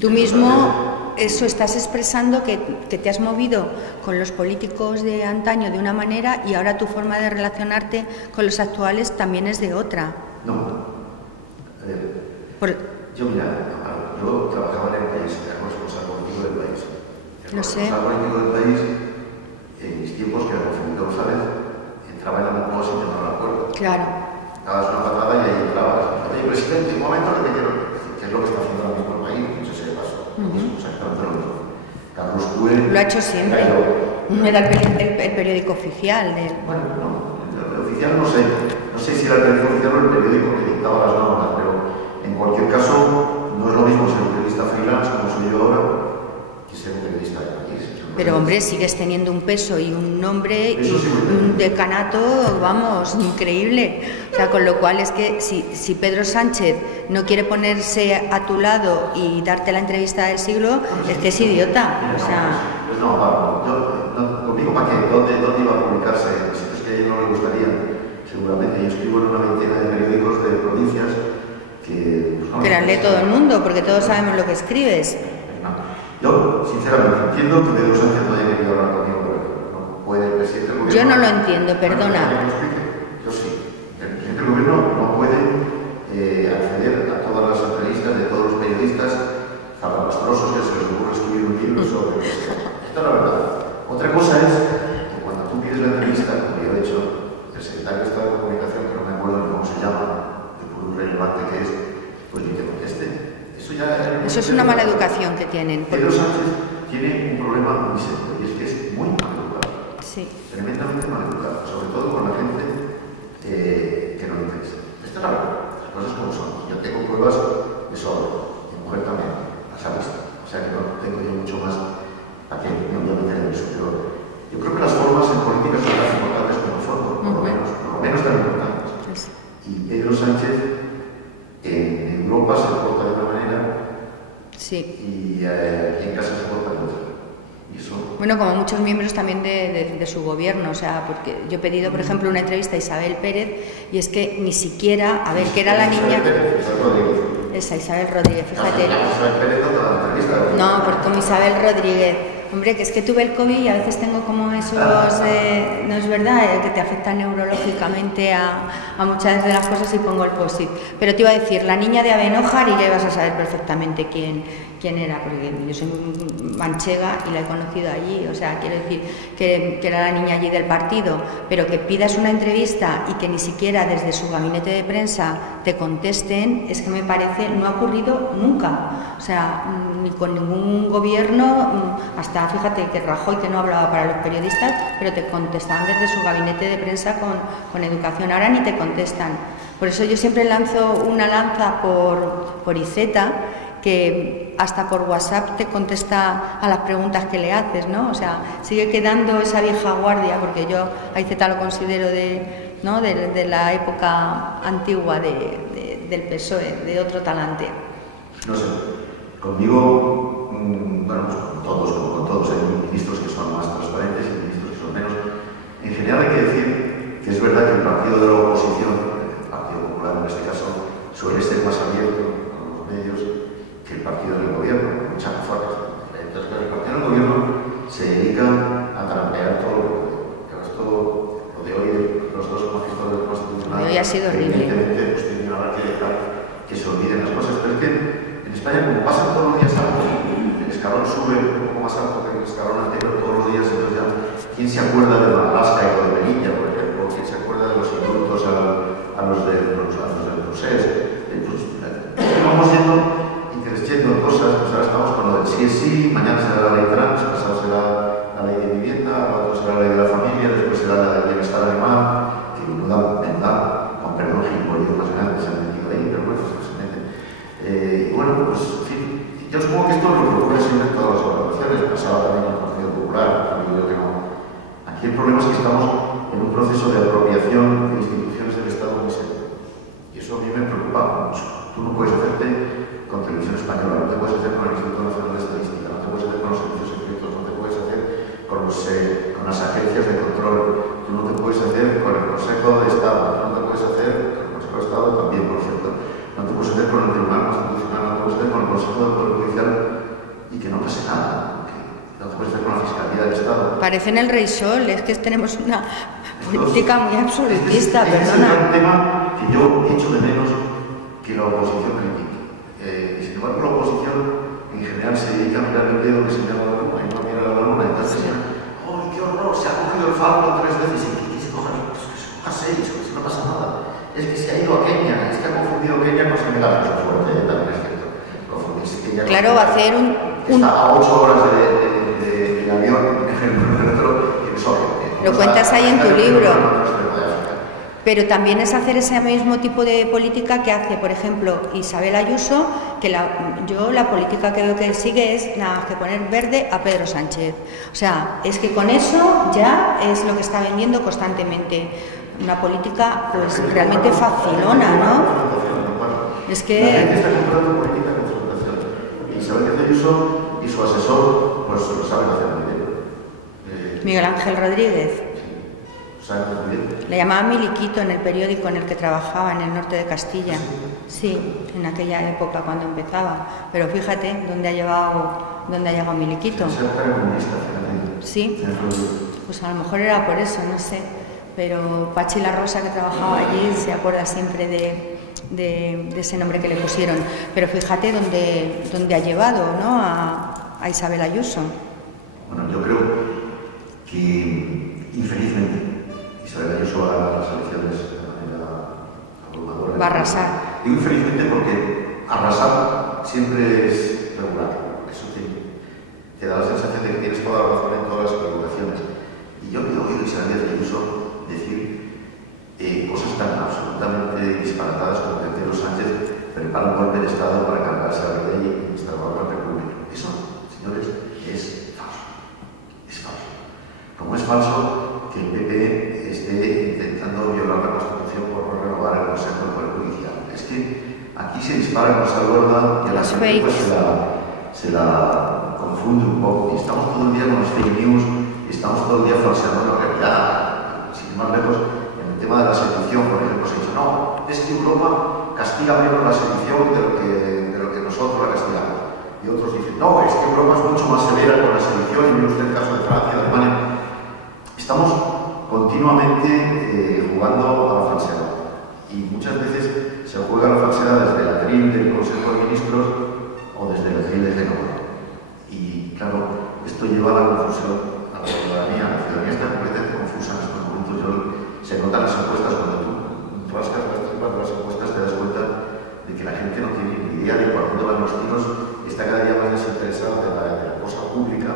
Tú mismo eso estás expresando que te has movido con los políticos de antaño de una manera y ahora tu forma de relacionarte con los actuales también es de otra. No. A ver, yo mira, yo trabajaba en el país, era responsable político del país. Lo sé. Responsable político del país, en mis tiempos, que era con Felipe González, entraba en la Moncloa sin llamar a la puerta. Claro. Dabas una patada y ahí entrabas. Oye, presidente, un momento que te quiero decir, que es lo que está haciendo ahora mismo el país, no sé si le pasó. Exactamente lo mismo. Carlos Cue. Lo ha hecho siempre. Era el periódico oficial. Bueno, no, el oficial no sé. No sé si era el periódico oficial o el periódico que dictaba las normas, pero en cualquier caso no es lo mismo ser un periodista freelance como soy yo ahora que ser un periodista de país. Pero hombre, sigues teniendo un peso y un nombre y un decanato, vamos, increíble. O sea, con lo cual es que si Pedro Sánchez no quiere ponerse a tu lado y darte la entrevista del siglo, es que es idiota. O sea... Pues no, Pablo, conmigo para qué, ¿dónde iba a publicarse? Es que a ellos no les gustaría. Seguramente yo escribo en una veintena de periódicos de provincias que... Pues, no, pero lee todo el mundo, porque todos sabemos lo que escribes. Yo, sinceramente, entiendo que Pedro Sánchez no haya querido hablar conmigo, pero no puede el presidente del gobierno... Yo no lo entiendo, perdona. Yo sí. El presidente del gobierno no puede acceder a todas las entrevistas de todos los periodistas zarrapastrosos que se les ocurre escribir un libro sobre esto. Esta es la verdad. Otra cosa es que cuando tú pides la entrevista, como yo he hecho, el secretario de Estado de Comunicación, que no me acuerdo ni cómo se llama, de por un relevante que es, pues yo te conteste. Eso es una mala educación que tienen. Pedro Sánchez tiene un problema muy serio y es que es muy mal educado. Sí. Tremendamente mal educado, sobre todo con la gente que no le interesa. Esta es la verdad, las cosas como son. Yo tengo pruebas de sobra, mi mujer también, las ha visto. O sea que no tengo yo mucho más a que me voy a meter en eso. Pero yo creo que las formas en política son tan importantes como el fondo, por lo menos tan importantes. Y Pedro Sánchez en Europa se porta de una manera y en casa se porta de otra. Y eso... Bueno, como muchos miembros también de su gobierno, o sea, porque yo he pedido, por ejemplo, una entrevista a Isabel Pérez y es que ni siquiera, a ver, que era la niña... Esa, Isabel Rodríguez, fíjate. Isabel Pérez no te da la entrevista. No, porque con Isabel Rodríguez. hombre, que es que tuve el COVID y a veces tengo como esos, no es verdad, que te afecta neurológicamente a muchas de las cosas y pongo el post-it. Pero te iba a decir, la niña de Abenójar, y ya ibas a saber perfectamente quién era, porque yo soy manchega y la he conocido allí, o sea, quiero decir que era la niña allí del partido, pero que pidas una entrevista y que ni siquiera desde su gabinete de prensa te contesten, es que me parece, no ha ocurrido nunca, o sea, ni con ningún gobierno, hasta fíjate que Rajoy, que no hablaba para los periodistas, pero te contestaban desde su gabinete de prensa con educación, ahora ni te contestan. Por eso yo siempre lanzo una lanza por Iceta, que hasta por WhatsApp te contesta a las preguntas que le haces, ¿no? O sea, sigue quedando esa vieja guardia, porque yo a Iceta lo considero de la época antigua del PSOE, de otro talante. No sé, conmigo, bueno, pues con todos, hay ministros que son más transparentes y ministros que son menos. En general hay que decir que es verdad que el partido de la oposición, el Partido Popular en este caso, suele ser más abierto con los medios que el partido del gobierno, con muchas razones. Entonces, el partido del gobierno se dedica a trampear todo lo que puede. Pero esto, lo de hoy, los dos magistrados constitucionales, hoy ha sido horrible. Evidentemente, pues tienen ahora que dejar que se olviden las cosas. Pero es que en España, como pasan todos los días algo, el escalón sube un poco más alto que el escalón anterior todos los días, entonces ya, ¿quién se acuerda de Alaska y de Melilla, por ejemplo? ¿Quién se acuerda de los indultos a los del procés? Pues vamos yendo creciendo cosas, pues ahora estamos con lo del sí es sí, mañana será la ley trans, pasado será la ley de vivienda, otro será la ley de la familia, después será la del bienestar animal, que menuda verdad, con perdón, gilipollas más grandes se han metido ahí, pero bueno, se meten. Bueno, pues, en fin, yo supongo que esto lo procura siempre en todas las organizaciones, pasaba también en el Partido Popular, también yo que no. Aquí el problema es que estamos en un proceso de apropiación de instituciones del Estado muy serio. Y eso a mí me preocupa mucho. Tú no puedes hacerte con Televisión Española, no te puedes hacer con el Instituto Nacional de Estadística, no te puedes hacer con los servicios secretos, no te puedes hacer con las agencias de control, tú no te puedes hacer con el Consejo de Estado, tú no te puedes hacer con el Consejo de Estado también, por cierto, no te puedes hacer con el Tribunal Constitucional, no te puedes hacer con el Consejo del Poder Judicial y que no pase nada, no te puedes hacer con la Fiscalía del Estado. Parecen el Rey Sol, es que tenemos una política muy absolutista, perdona. Es un tema que yo echo de menos que la oposición critique. Sin embargo, la oposición en general se dedica a mirar el dedo que se llama la luna y no mira la luna. Entonces, ¡oh, qué horror! Se ha cogido el Falcon 3 veces y que se coja, pues que se coja 6, pues no pasa nada. Es que se ha ido a Kenia, es que ha confundido Kenia con Senegal, eso es fuerte, también es cierto. Confundirse Kenia con claro, va a hacer está a 8 horas de avión en el otro y eso. Lo cuentas ahí en tu libro. Pero también es hacer ese mismo tipo de política que hace, por ejemplo, Isabel Ayuso, que yo la política que veo que sigue es nada más que poner verde a Pedro Sánchez. O sea, es que con eso ya es lo que está vendiendo constantemente. Una política, pues, realmente facilona, ¿no? Es que... La gente está comprando política de confrontación. Y Isabel Ayuso y su asesor, pues, lo saben hacer muy bien. Miguel Ángel Rodríguez. Le llamaban Miliquito en el periódico en el que trabajaba en el norte de Castilla. Sí, en aquella época cuando empezaba. Pero fíjate dónde ha llegado Miliquito. Sí, pues a lo mejor era por eso, no sé. Pero Pachi La Rosa, que trabajaba allí, se acuerda siempre de ese nombre que le pusieron. Pero fíjate dónde ha llevado, ¿no? a Isabel Ayuso. Bueno, yo creo que infelizmente Isabel Ayuso va a las elecciones de manera abrumadora. Va a arrasar. Digo infelizmente porque arrasar siempre es regular. Eso te da la sensación de que tienes toda la razón en todas las preocupaciones. Y yo he oído a Isabel Ayuso decir cosas tan absolutamente disparatadas como que Pedro Sánchez prepara un golpe de Estado para cargarse a la ley y instaurar la república. Eso, señores, es falso. Es falso. Como es falso que el PP esté intentando violar la Constitución por no renovar el Consejo del Poder Judicial. Es que aquí se dispara con salvaguarda y a la gente pues, se la confunde un poco. Y estamos todo el día con los fake news y estamos todo el día falseando la realidad. Sin ir más lejos, en el tema de la sedición, por ejemplo, se ha dicho, no, es que Europa castiga menos la sedición de lo que nosotros la castigamos. Y otros dicen, no, es que Europa es mucho más severa con la sedición, y mire usted el caso de Francia, de Alemania. Estamos continuamente jugando a la falsedad. Y muchas veces se juega la falsedad desde el atril del Consejo de Ministros o desde el atril de Génova. Y claro, esto lleva a la confusión a la ciudadanía. La ciudadanía está completamente confusa en estos momentos. Se notan las encuestas, cuando tú rascas las tripas de las encuestas te das cuenta de que la gente no tiene ni idea de por dónde van los tiros, está cada día más desinteresada de la cosa pública,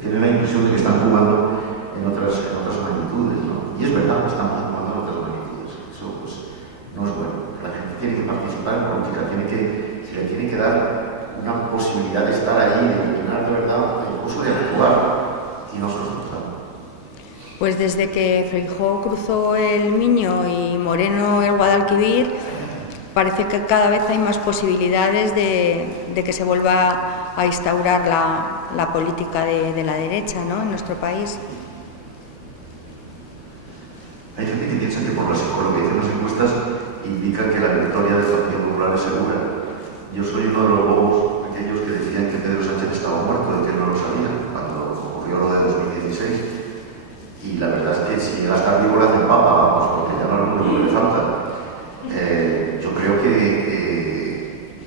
tiene la impresión de que están jugando en otras magnitudes, ¿no? Y es verdad que estamos jugando en otras magnitudes. Eso pues, no es bueno. La gente tiene que participar en política, se le tiene que dar una posibilidad de estar ahí, de llenar de verdad, incluso de actuar, y nosotros no estamos. Pues desde que Feijóo cruzó el Miño y Moreno el Guadalquivir, parece que cada vez hay más posibilidades de que se vuelva a instaurar la política de la derecha, ¿no?, en nuestro país. Hay gente que piensa que por la psicología de las encuestas indica que la victoria del Partido Popular es segura. Yo soy uno de los bobos, aquellos que decían que Pedro Sánchez estaba muerto, de que no lo sabía, cuando ocurrió lo de 2016. Y la verdad es que si llega a estar vivo le hacen papa, vamos, porque ya no es lo que le falta. Yo creo que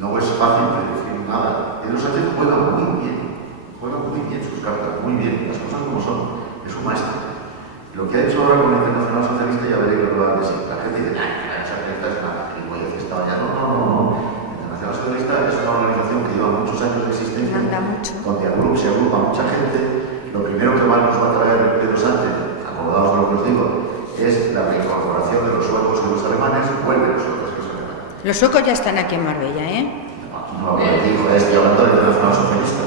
no es fácil predecir nada. Pedro Sánchez juega muy bien sus cartas, muy bien, las cosas como son, es un maestro. Lo que ha hecho ahora con la Internacional Socialista, ya veréis lo que va a decir. La gente dice, la Internacional Socialista es una gilipollez que estaba ya. No. La Internacional Socialista es una organización que lleva muchos años de existencia, donde se agrupa mucha gente. Lo primero que más nos va a traer Pedro Sánchez, acordaos de lo que os digo, es la reincorporación de los suecos y los alemanes. Vuelven los suecos y los alemanes. Los suecos ya están aquí en Marbella, ¿eh? No, estoy hablando de la Internacional Socialista.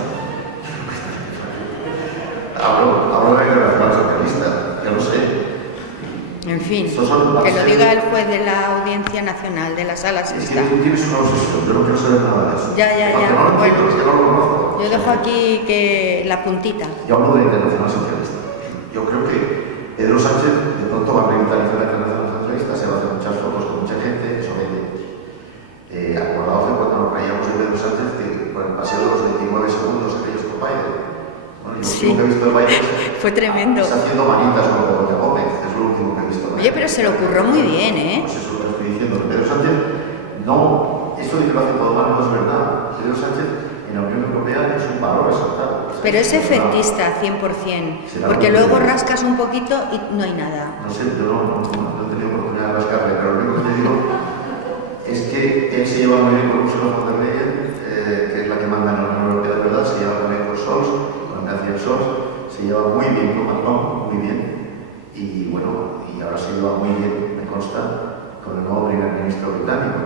Hablo de la Internacional Socialista, ya lo sé. En fin, que lo diga el juez de la Audiencia Nacional, de la Sala Sexta. Es que tú tienes una obsesión, yo no quiero saber nada de eso. Ya. Bueno, es que no lo conozco. Yo dejo aquí que la puntita. Yo hablo de la Internacional Socialista. Yo creo que Pedro Sánchez de pronto va a revitalizar la Internacional Socialista, se va a hacer muchas fotos con mucha gente, eso vende. Acordaos de cuando nos reíamos de Pedro Sánchez que por el paseo de los 29 segundos aquellos por Biden. Bueno, yo lo último que he visto de Biden fue tremendo. Está haciendo manitas con Begoña Gómez, es lo último que he visto. Oye, pero se lo ocurrió muy bien, ¿eh? Pues eso es lo que estoy diciendo. Pedro Sánchez, no, esto de que lo hace todo mal no es verdad. Pedro Sánchez en la Unión Europea es un valor resaltado. Pero es efectista, 100%, porque luego rascas un poquito y no hay nada. No sé, yo no he tenido oportunidad de rascarle, pero lo único que te digo es que él se lleva muy bien con Ursula von der Leyen, que es la que manda en la Unión Europea de verdad, se lleva también con Scholz, con el canciller Scholz, se lleva muy bien con Macron, muy bien, y bueno, y ahora se lleva muy bien, me consta, con el nuevo primer ministro británico,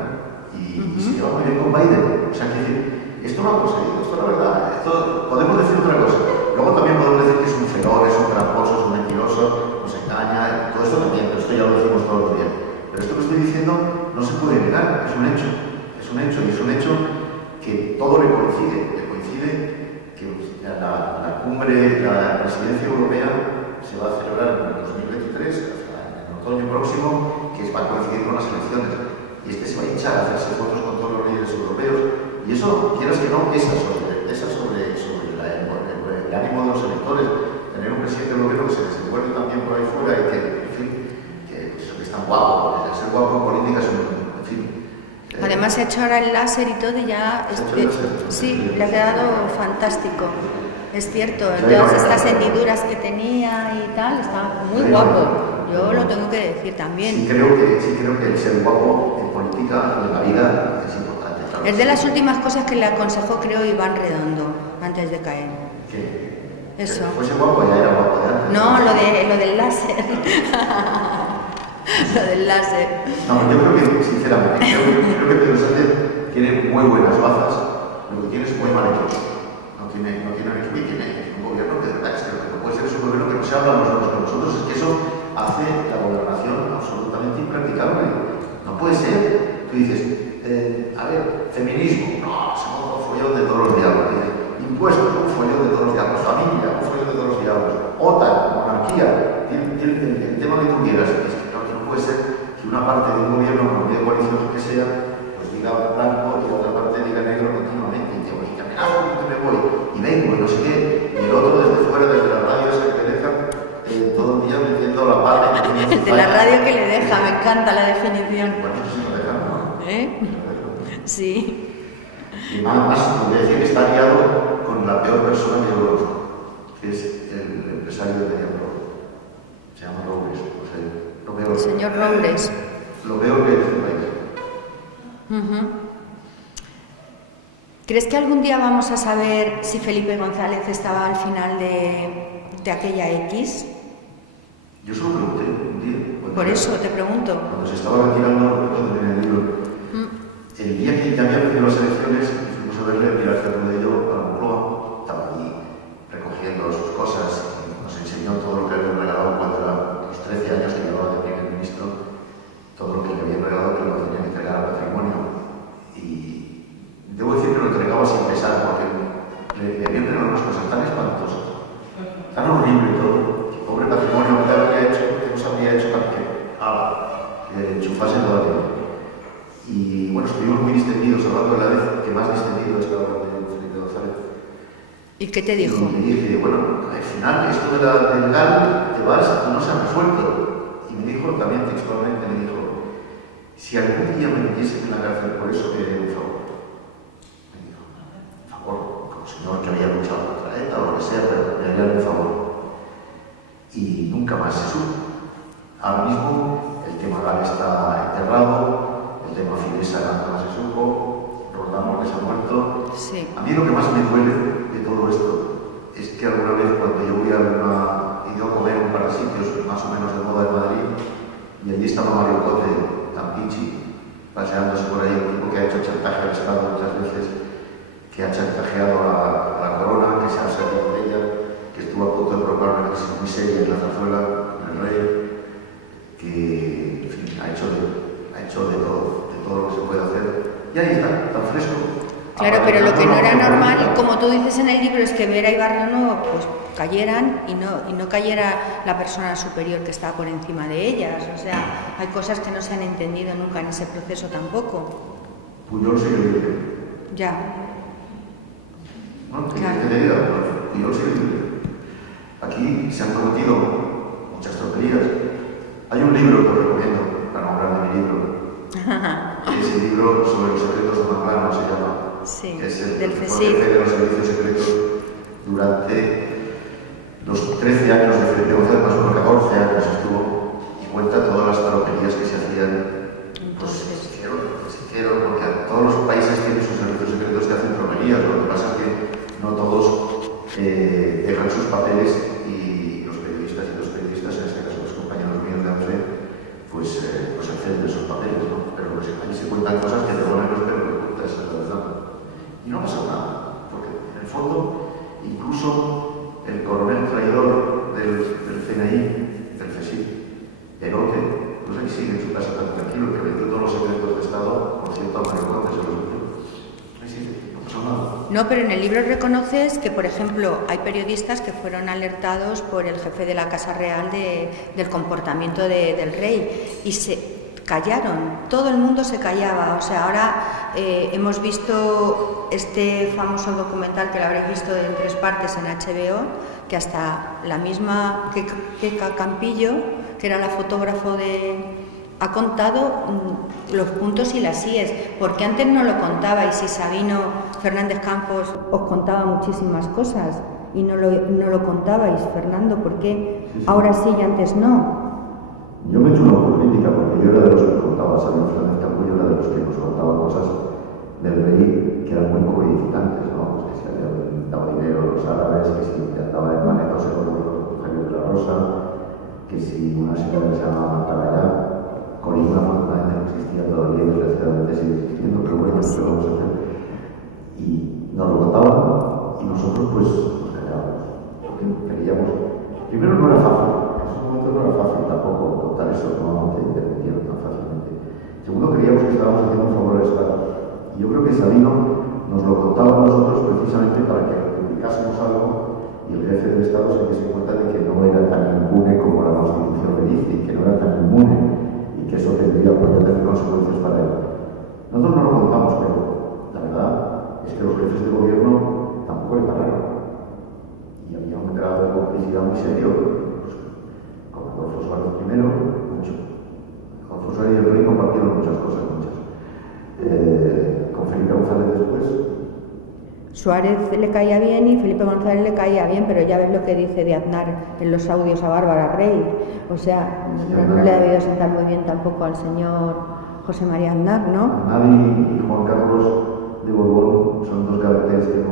y se lleva muy bien con Biden. O sea, que esto no ha conseguido, esto es la verdad, esto podemos decir otra cosa. Luego también podemos decir que es un feroz, es un tramposo, es un mentiroso, nos engaña, todo esto también, pero esto ya lo decimos todos los días. Pero esto que estoy diciendo no se puede negar, es un hecho, y es un hecho que todo le coincide que la cumbre de la presidencia europea se va a celebrar en el 2023, en el otoño próximo, que va a coincidir con las elecciones. Y se va a hinchar a hacerse fotos con todos los líderes europeos. Y eso, quieras que no, pesa sobre el ánimo de los electores. Tener un presidente del gobierno que se desenvuelve también por ahí fuera y que, en fin, que es tan guapo. Ser guapo en política es en fin. Además se ha hecho ahora el láser y todo y ya... sí, le ha quedado fantástico. Es cierto, todas estas hendiduras que tenía y tal, está muy guapo. Yo lo tengo que decir también. Sí creo que el ser guapo en política, en la vida, es importante. Claro. Es de las últimas cosas que le aconsejó, creo, Iván Redondo, antes de caer. ¿Qué? Eso. ¿Fuese guapo ya era guapo de antes? No, lo del láser. Lo del láser. No, yo creo que, sinceramente, creo que Pedro Sánchez tiene muy buenas bazas, lo que tiene es muy mal equipo. No tiene un equipo y tiene un gobierno que de verdad es que lo que puede ser es un gobierno que no se habla nosotros con nosotros, es que eso hace la gobernación absolutamente impracticable. No puede ser. Tú dices, a ver, feminismo, no, somos un follón de todos los diablos. Impuestos, un follón de todos los diablos. Familia, un follón de todos los diablos. OTAN, monarquía, el tema que tú quieras. No puede ser que una parte de un gobierno, con de coalición que sea, pues diga blanco y la otra parte diga negro continuamente. Y te voy a y no sé qué, y el otro desde fuera, desde la radio esa que te dejan, todo el día metiendo la pata. El de la radio que le deja, me encanta la definición. Bueno, eso sí lo dejan, ¿no? Sí. Y más, podría decir que está guiado con la peor persona que yo conozco, que es el empresario de Mediapro. Se llama Robles. O sea, lo veo, El señor Robles. Lo veo que es un país. ¿Crees que algún día vamos a saber si Felipe González estaba al final de aquella X? Yo solo pregunté un día. Por eso te pregunto. Cuando se estaba retirando, cuando tenía el libro, el día que ya había perdido las elecciones, fuimos a verle, Pilar Cerrudillo a la Moncloa, estaba allí recogiendo sus cosas, nos enseñó todo lo que le habían regalado cuando era los 13 años que llevaba de primer ministro, todo lo que le habían regalado que lo tenía que entregar al patrimonio. Y debo decir que lo entregaba sin pesar, porque le habían regalado unas cosas tan espantosas, tan horrible todo, que pobre patrimonio que había hecho, que nos había hecho para que enchufase toda la vida. Y bueno, estuvimos muy distendidos, hablando de la vez que más distendido estaba hablando de Felipe González. ¿Y qué te dijo? Y me dije, bueno, al final esto del GAL te vas y no se ha resuelto. Y me dijo también textualmente, me dijo, si algún día me metiesen en la cárcel por eso, te haré un favor. Me dijo, un favor, como señor que había luchado contra ETA o lo que sea, pero me harían un favor. Y nunca más se supo. Ahora mismo el tema GAL está enterrado. El tema Fidesa nunca más se supo, Roldán que se ha muerto. Sí. A mí lo que más me duele de todo esto es que alguna vez cuando yo voy a ido a comer en un par de sitios más o menos de moda en Madrid, y allí estaba Mario Cote, Tampichi, paseándose por ahí, un tipo que ha hecho chantaje al Estado muchas veces, que ha chantajeado a la corona, que se ha salido de ella, que estuvo a punto de provocar una crisis muy seria en la zarzuela, en el rey, que en fin, ha hecho de todo lo que se puede hacer. Y ahí está, tan fresco. Claro, pero lo que no era normal, como tú dices en el libro, es que Vera y Barrio Nuevo pues cayeran y no cayera la persona superior que estaba por encima de ellas. O sea, hay cosas que no se han entendido nunca en ese proceso tampoco. Puyol sigue libre. Ya. ¿No? Claro. ¿Qué te diga? Puyol sigue libre. Aquí se han cometido muchas tonterías. Hay un libro que os recomiendo, para nombrar de mi libro. Ese libro sobre los secretos de Manglano se llama. Sí, es el del que fue CSIC. jefe de los servicios secretos durante los 13 años de Felipe González, más o menos 14 años estuvo, y cuenta todas las taroperías que se hacían. Pues se hicieron, porque todos los países tienen sus servicios secretos que hacen tromerías. Lo que pasa es que no todos dejan sus papeles, y los periodistas, en este caso los compañeros míos de ANFE, pues acceden a esos papeles, ¿no? Pero pues, ahí se cuentan cosas que te ponen los pelos de punta, esa es la verdad. Y no pasa nada, porque en el fondo, incluso el coronel traidor del CNI, del CSIC, Erote, pues ahí sigue en su casa tan tranquilo, que vendió todos los secretos de Estado, por cierto, a Mario Conde se los vendió. Ahí sigue, no pasa nada. No, pero en el libro reconoces que, por ejemplo, hay periodistas que fueron alertados por el jefe de la Casa Real del comportamiento del rey y se callaron, todo el mundo se callaba. O sea, ahora hemos visto este famoso documental que lo habréis visto en 3 partes en HBO, que hasta la misma Keka Campillo, que era la fotógrafo ha contado los puntos y las íes, porque antes no lo contaba, y si Sabino Fernández Campos os contaba muchísimas cosas y no lo contabais, Fernando, ¿por qué ahora sí y antes no? Yo me he hecho una autocrítica, porque yo era de los que contaba, Sabino Fernández Campos, yo era de los que nos contaba cosas del rey que eran muy poco edificantes, ¿no? Pues que si le daba dinero a los árabes, que si le andaba de panetos en el Javier de la Rosa, que si una señora que se llamaba Marta Colima, afortunadamente no existía todavía, desgraciadamente sigue existiendo, pero bueno, eso lo vamos a hacer. Y nos lo contaban, y nosotros pues nos callábamos, porque queríamos. Primero no era fácil, en esos momentos no era fácil tampoco contar eso, no te interrumpieron tan fácilmente. Segundo, creíamos que estábamos haciendo un favor al Estado. Y yo creo que Sabino nos lo contaba a nosotros precisamente para que publicásemos algo y el jefe del Estado se diese cuenta de que no era tan impune como la Constitución le dice, y que no era tan impune, y que eso podría tener consecuencias para él. Nosotros no lo contamos, pero la verdad es que los jefes de gobierno tampoco le pararon. Suárez le caía bien y Felipe González le caía bien, pero ya ves lo que dice de Aznar en los audios a Bárbara Rey. O sea, no le ha debido sentar muy bien tampoco al señor José María Aznar, ¿no? Aznar y Juan Carlos de Borbón son dos caracteres que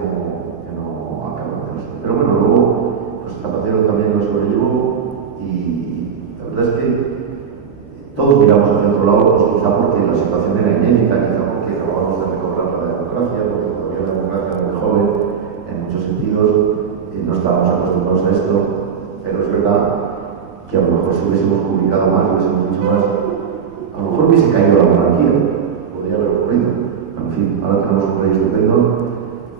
no acaban de eso. Pero bueno, luego pues Zapatero también lo sobrellevó y la verdad es que todos miramos hacia otro lado, pues quizá porque la situación era inédita, quizá porque acabamos de recobrar la democracia, porque todavía la democracia era muy joven en muchos sentidos y no estábamos acostumbrados a esto, pero es verdad que a lo mejor si hubiésemos publicado más, hubiésemos dicho más, a lo mejor hubiese caído la monarquía, podría haber ocurrido. En fin, ahora tenemos un rey estupendo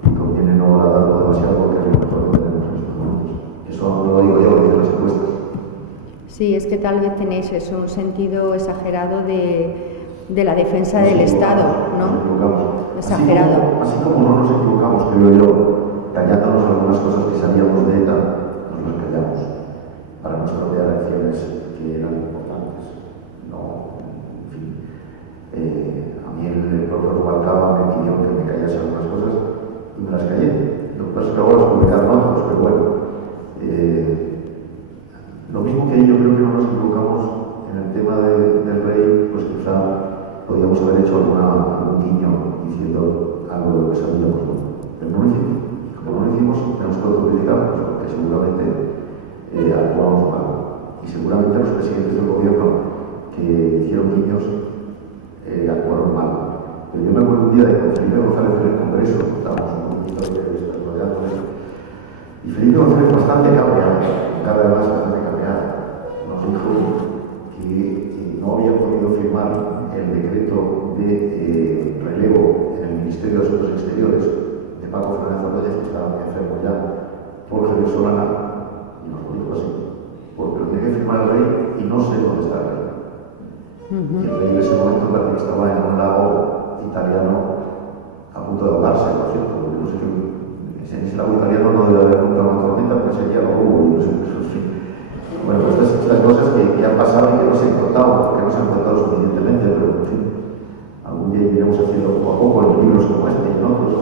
y conviene no agradarlo demasiado porque es lo mejor que tenemos en estos momentos. Eso no lo digo yo, lo dicen las encuestas. Sí, es que tal vez tenéis eso, un sentido exagerado de la defensa del Estado, ¿no? Exagerado. Así como no nos equivocamos, creo yo, callándonos algunas cosas que sabíamos de ETA, nos las callamos para no estropear elecciones que eran importantes. No, en fin. A mí el propio Rubalcaba me pidió que me callase algunas cosas y me las callé. Lo que pasa es que ahora las publicaron otros, pero bueno. Lo mismo que yo creo que no nos equivocamos en el tema del rey, pues quizá podíamos haber hecho algún guiño diciendo algo de lo que sabíamos, ¿no? Pero no lo hicimos. Como no lo hicimos, tenemos que autocriticarnos, porque seguramente actuamos mal. Y seguramente los presidentes del gobierno que hicieron guiños actuaron mal. Pero yo me acuerdo un día de que Felipe González en el Congreso, estábamos un poquito de rodeando eso, y Felipe González bastante cabreado, cada vez bastante cabreado, nos dijo que no había podido firmar el decreto de relevo en el Ministerio de Asuntos Exteriores de Paco Fernández Ordóñez, que estaba muy enfermo ya, por Javier Solana, y nos lo dijo así, porque lo tiene que firmar el rey y no sé dónde está el rey. Y el rey en ese momento parece que estaba en un lago italiano a punto de ahogarse, por cierto, porque no sé qué. En ese lago italiano no debe haber nunca una tormenta, pero ese día lo hubo. Bueno, pues estas cosas que han pasado y que no se han contado, porque no se han contado suficientemente, pero en fin, algún día iremos haciendo poco a poco en libros como este y en otros,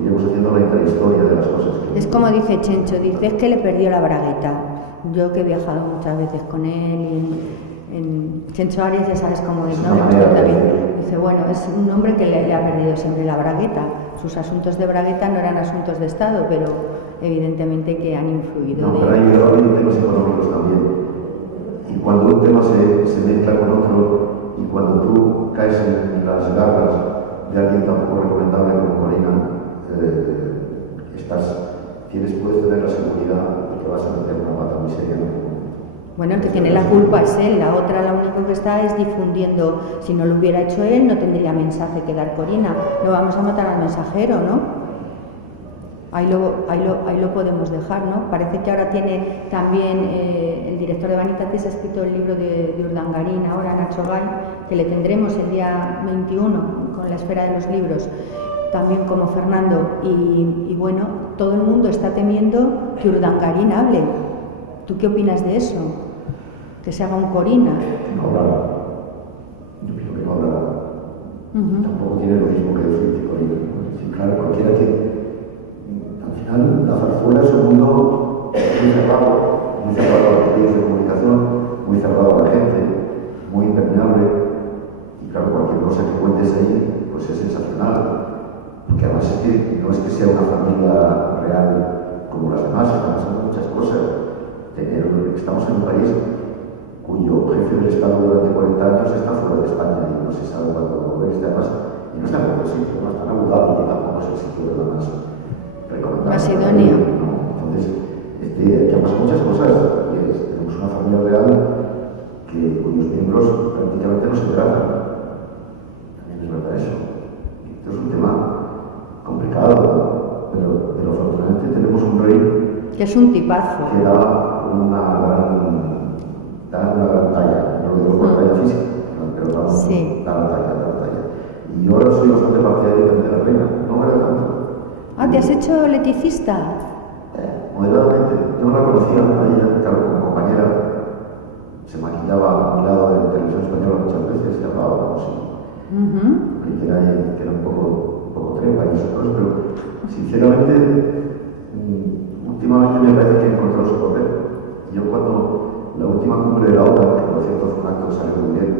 iremos haciendo la intrahistoria de las cosas. Es como dice Chencho, dice es que le perdió la bragueta. Yo que he viajado muchas veces con él en Chencho Arias, ya sabes cómo es, ¿no? Dice, bueno, es un hombre que le ha perdido siempre la bragueta. Sus asuntos de bragueta no eran asuntos de Estado, pero evidentemente que han influido. No, pero hay temas económicos también. Y cuando un tema se mezcla con otro, y cuando tú caes en las garras de alguien tan poco recomendable como Corina, puedes tener la seguridad de que vas a meter una pata muy seria. Bueno, el que tiene la culpa es él, la otra la única que está es difundiendo. Si no lo hubiera hecho él, no tendría mensaje que dar Corina. No vamos a matar al mensajero, ¿no? Ahí lo podemos dejar, ¿no? Parece que ahora tiene también el director de Vanitatis ha escrito el libro de Urdangarín, ahora Nacho Gay, que le tendremos el día 21 con la espera de los libros, también como Fernando. Y bueno, todo el mundo está temiendo que Urdangarín hable. ¿Tú qué opinas de eso? Que se haga un Corina. No hablará. Yo pienso que no hablará. Tampoco tiene lo mismo que decir que Corina. Sí, claro, cualquiera que... Al final, la zarzuela es un mundo muy cerrado a los medios de comunicación, muy cerrado a la gente, muy impermeable. Y claro, cualquier cosa que cuentes ahí, pues es sensacional. Porque además es que no es que sea una familia real como las demás, están pasando muchas cosas. Estamos en un país cuyo jefe del Estado durante 40 años está fuera de España y no se sabe cuándo volver. Además, y no está en otro sitio, no está en Abu Dhabi, que tampoco es el sitio de la más recomendable. Macedonia. No. Entonces, que han pasado muchas cosas. Tenemos una familia real cuyos miembros prácticamente no se tratan. También es verdad eso. Esto es un tema complicado, pero afortunadamente tenemos un rey que es un tipazo. Que da una gran talla, no lo digo por talla física, pero da la talla. Y yo ahora soy bastante partidario de la reina, no me la tanto. Ah, ¿te has hecho leticista? Moderadamente, yo no la conocía a ella, claro, como compañera, se maquillaba a mi lado en televisión española muchas veces, y hablaba como si que era un poco Europa y nosotros, pero sinceramente, últimamente me parece que he encontrado su papel. Yo cuando la última cumbre de la OTAN, que por cierto fue un acto que salió muy bien,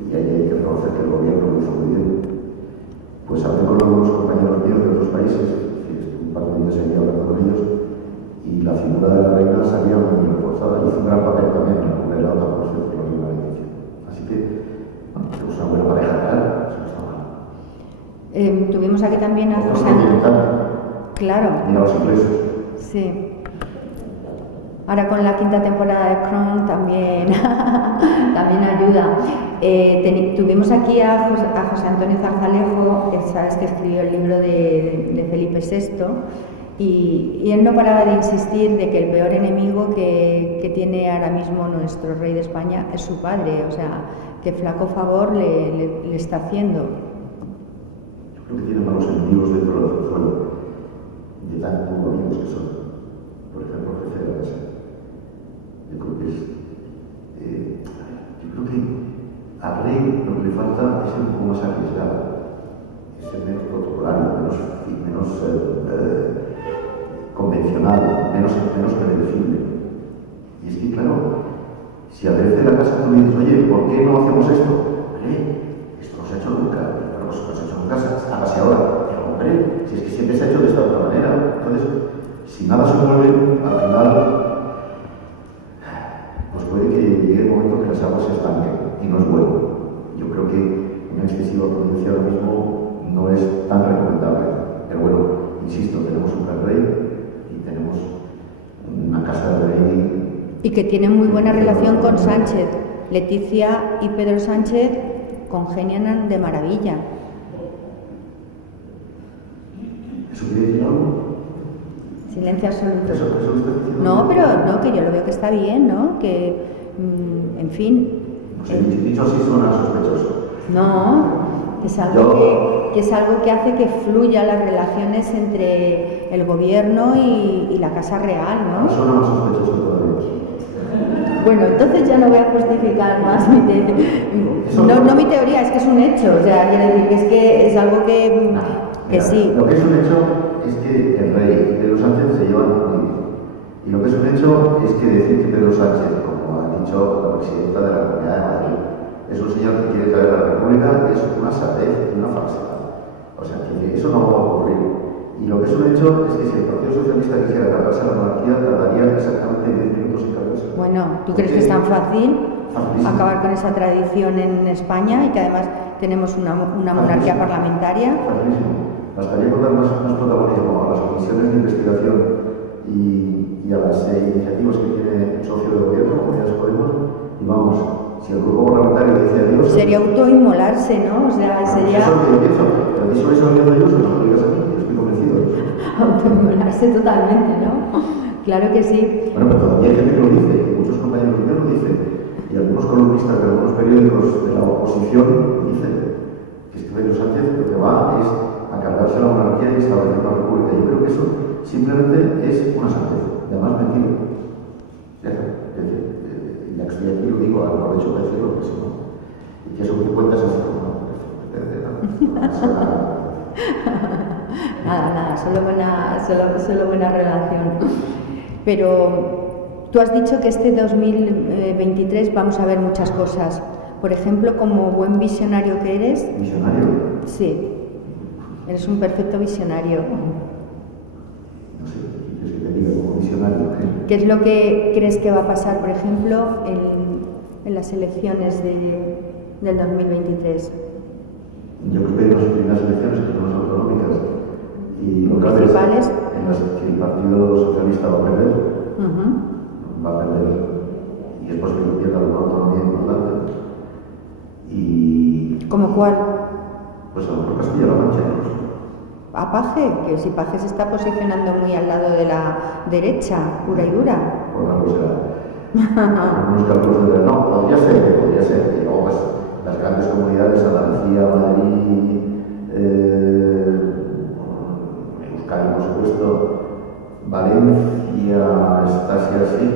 y ahí hay que reconocer que el gobierno lo hizo muy bien, pues hablé con algunos compañeros míos de otros países, un par de días seguía hablando con ellos, y la figura de la reina salía muy reforzada. Hizo un gran papel también en la cumbre de la OTAN, por cierto, lo mismo Leticia. Así que, bueno, tenemos una buena pareja real, eso no está mal. Tuvimos aquí también a José. Claro. Y a los ingleses. Sí. Ahora con la 5ª temporada de Crown también, también ayuda. Tuvimos aquí a José Antonio Zarzalejo, que sabes que escribió el libro de Felipe VI, y él no paraba de insistir de que el peor enemigo que tiene ahora mismo nuestro rey de España es su padre, o sea, que flaco favor le está haciendo. Yo creo que tiene malos enemigos dentro del suelo, de tan pocos amigos que son. Por ejemplo, el jefe de la casa. Yo creo que al rey lo que le falta es ser un poco más arriesgado, es ser menos protocolario, menos convencional, menos predecible. Y es que, claro, si al jefe de la casa tú dices, oye, ¿por qué no hacemos esto? Esto no se ha hecho nunca, pero no se ha hecho nunca, hágase ahora. Pero hombre, si es que siempre se ha hecho de esta otra manera. Entonces, si nada se mueve, al final pues puede que llegue el momento que las aguas se estanquen y no es bueno. Yo creo que una excesiva prudencia ahora mismo no es tan recomendable. Pero bueno, insisto, tenemos un gran rey y tenemos una casa de rey. Y que tiene muy buena relación con Sánchez. Leticia y Pedro Sánchez congenian de maravilla. ¿Eso quiere decir algo? Silencio absoluto. ¿Eso no, pero no, que yo lo veo que está bien, ¿no? Que, en fin. No sé, dicho así suena sospechoso. No, es algo que es algo que hace que fluya las relaciones entre el gobierno y la Casa Real, ¿no? Suena más sospechoso todavía. Bueno, entonces ya no voy a justificar más mi teoría. No mi teoría, es que es un hecho. O sea, quiero decir que es algo que Mira, sí. Lo que es un hecho es que el rey y Pedro Sánchez se llevan muy bien. Y lo que es un hecho es que decir que Pedro Sánchez, como ha dicho la presidenta de la Comunidad de Madrid, es un señor que quiere traer a la República, es una satez y una falsedad. O sea, que eso no va a ocurrir. Y lo que es un hecho es que si el Partido Socialista quisiera cargarse a la monarquía, tardaría exactamente 10 minutos en cargarse. Bueno, ¿tú crees que es tan fácil acabar con esa tradición en España y que además tenemos una monarquía parlamentaria? Facilísimo. Bastaría con dar más protagonismo a las comisiones de investigación y a las iniciativas que tiene el socio de gobierno, como ya Podemos, y vamos, si el grupo parlamentario dice adiós... Sería autoinmolarse, ¿no? O sea, sería... Eso es lo que yo pienso, pero eso es lo que yo, no lo digas aquí, yo estoy convencido. Autoinmolarse totalmente, ¿no? Claro que sí. Bueno, pero todavía hay gente que lo dice, y muchos compañeros míos lo dicen, y algunos columnistas de algunos periódicos de la oposición lo dicen, que este Pedro Sánchez lo que va es a cargarse la monarquía y establecer una república. Yo creo que eso simplemente es una santez, y además mentira. Ya que estoy aquí lo digo, aprovecho para decirlo, que si no, y que eso que te cuentas así como nada, solo buena relación. Pero tú has dicho que este 2023 vamos a ver muchas cosas. Por ejemplo, como buen visionario que eres... ¿Visionario? Sí. Eres un perfecto visionario. No sé, ¿quieres que te diga como visionario? ¿Qué es lo que crees que va a pasar, por ejemplo, en las elecciones del 2023? Yo creo que hay unas primeras elecciones que son las autonómicas y locales ¿Principales? en las que el Partido Socialista va a perder. Va a perder y es posible que pierda una autonomía importante. Y... ¿Cómo cuál? Pues a lo mejor Castilla-La Mancha, no sé. A Paje, que si Paje se está posicionando muy al lado de la derecha, pura y dura. Por algo será. Algunos cálculos de... No, podría ser. Y luego, pues, las grandes comunidades, Andalucía, Madrid, Euskadi, por supuesto, Valencia, está así.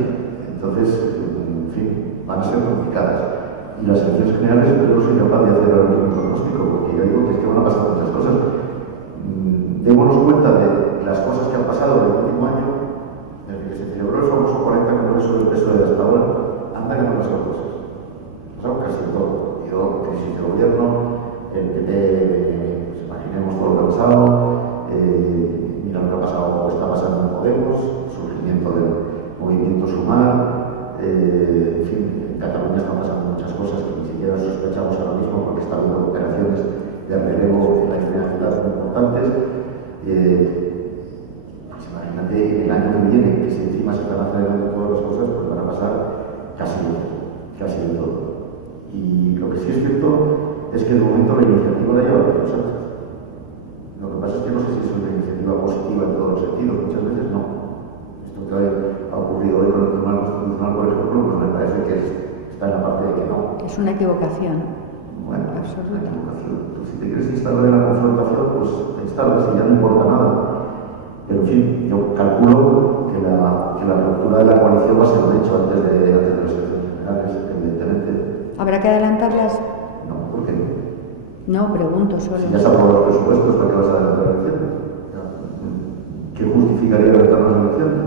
Entonces, en fin, van a ser complicadas. Y las elecciones generales, yo no soy capaz de hacer ahora mismo un pronóstico, porque yo digo que es que van a pasar muchas cosas. démonos cuenta de las cosas que han pasado en el último año, desde que se celebró el famoso 40 Congreso del PSOE hasta ahora, anda que no han pasado cosas. Ha pasado casi todo. Crisis de gobierno, el PP, pues imaginemos todo lo que ha pasado, mira lo que ha pasado o está pasando en Podemos, surgimiento del movimiento Sumar, en fin, en Cataluña están pasando muchas cosas que ni siquiera sospechamos ahora mismo porque está habiendo operaciones de relevo en la extranjeridad muy importantes. Pues imagínate el año que viene, que si encima se están acelerando todas las cosas, pues van a pasar casi de todo. Y lo que sí es cierto es que de momento la iniciativa la lleva Pedro Sánchez. Lo que pasa es que no sé si es una iniciativa positiva en todos los sentidos, muchas veces no. Esto que ha ocurrido hoy con el Tribunal Constitucional, por ejemplo, pues me parece que está en la parte de que no. Es una equivocación. Bueno, es una equivocación. Pues si te quieres instalar en la confrontación, pues te instalas y ya no importa nada. Pero en fin, yo calculo que la ruptura de la coalición va a ser un hecho antes de las elecciones generales, evidentemente. ¿Habrá que adelantarlas? No, ¿por qué? No, pregunto solo. Si ya se aprobado los presupuestos, ¿para qué vas a adelantar elecciones? ¿Qué justificaría adelantar las elecciones?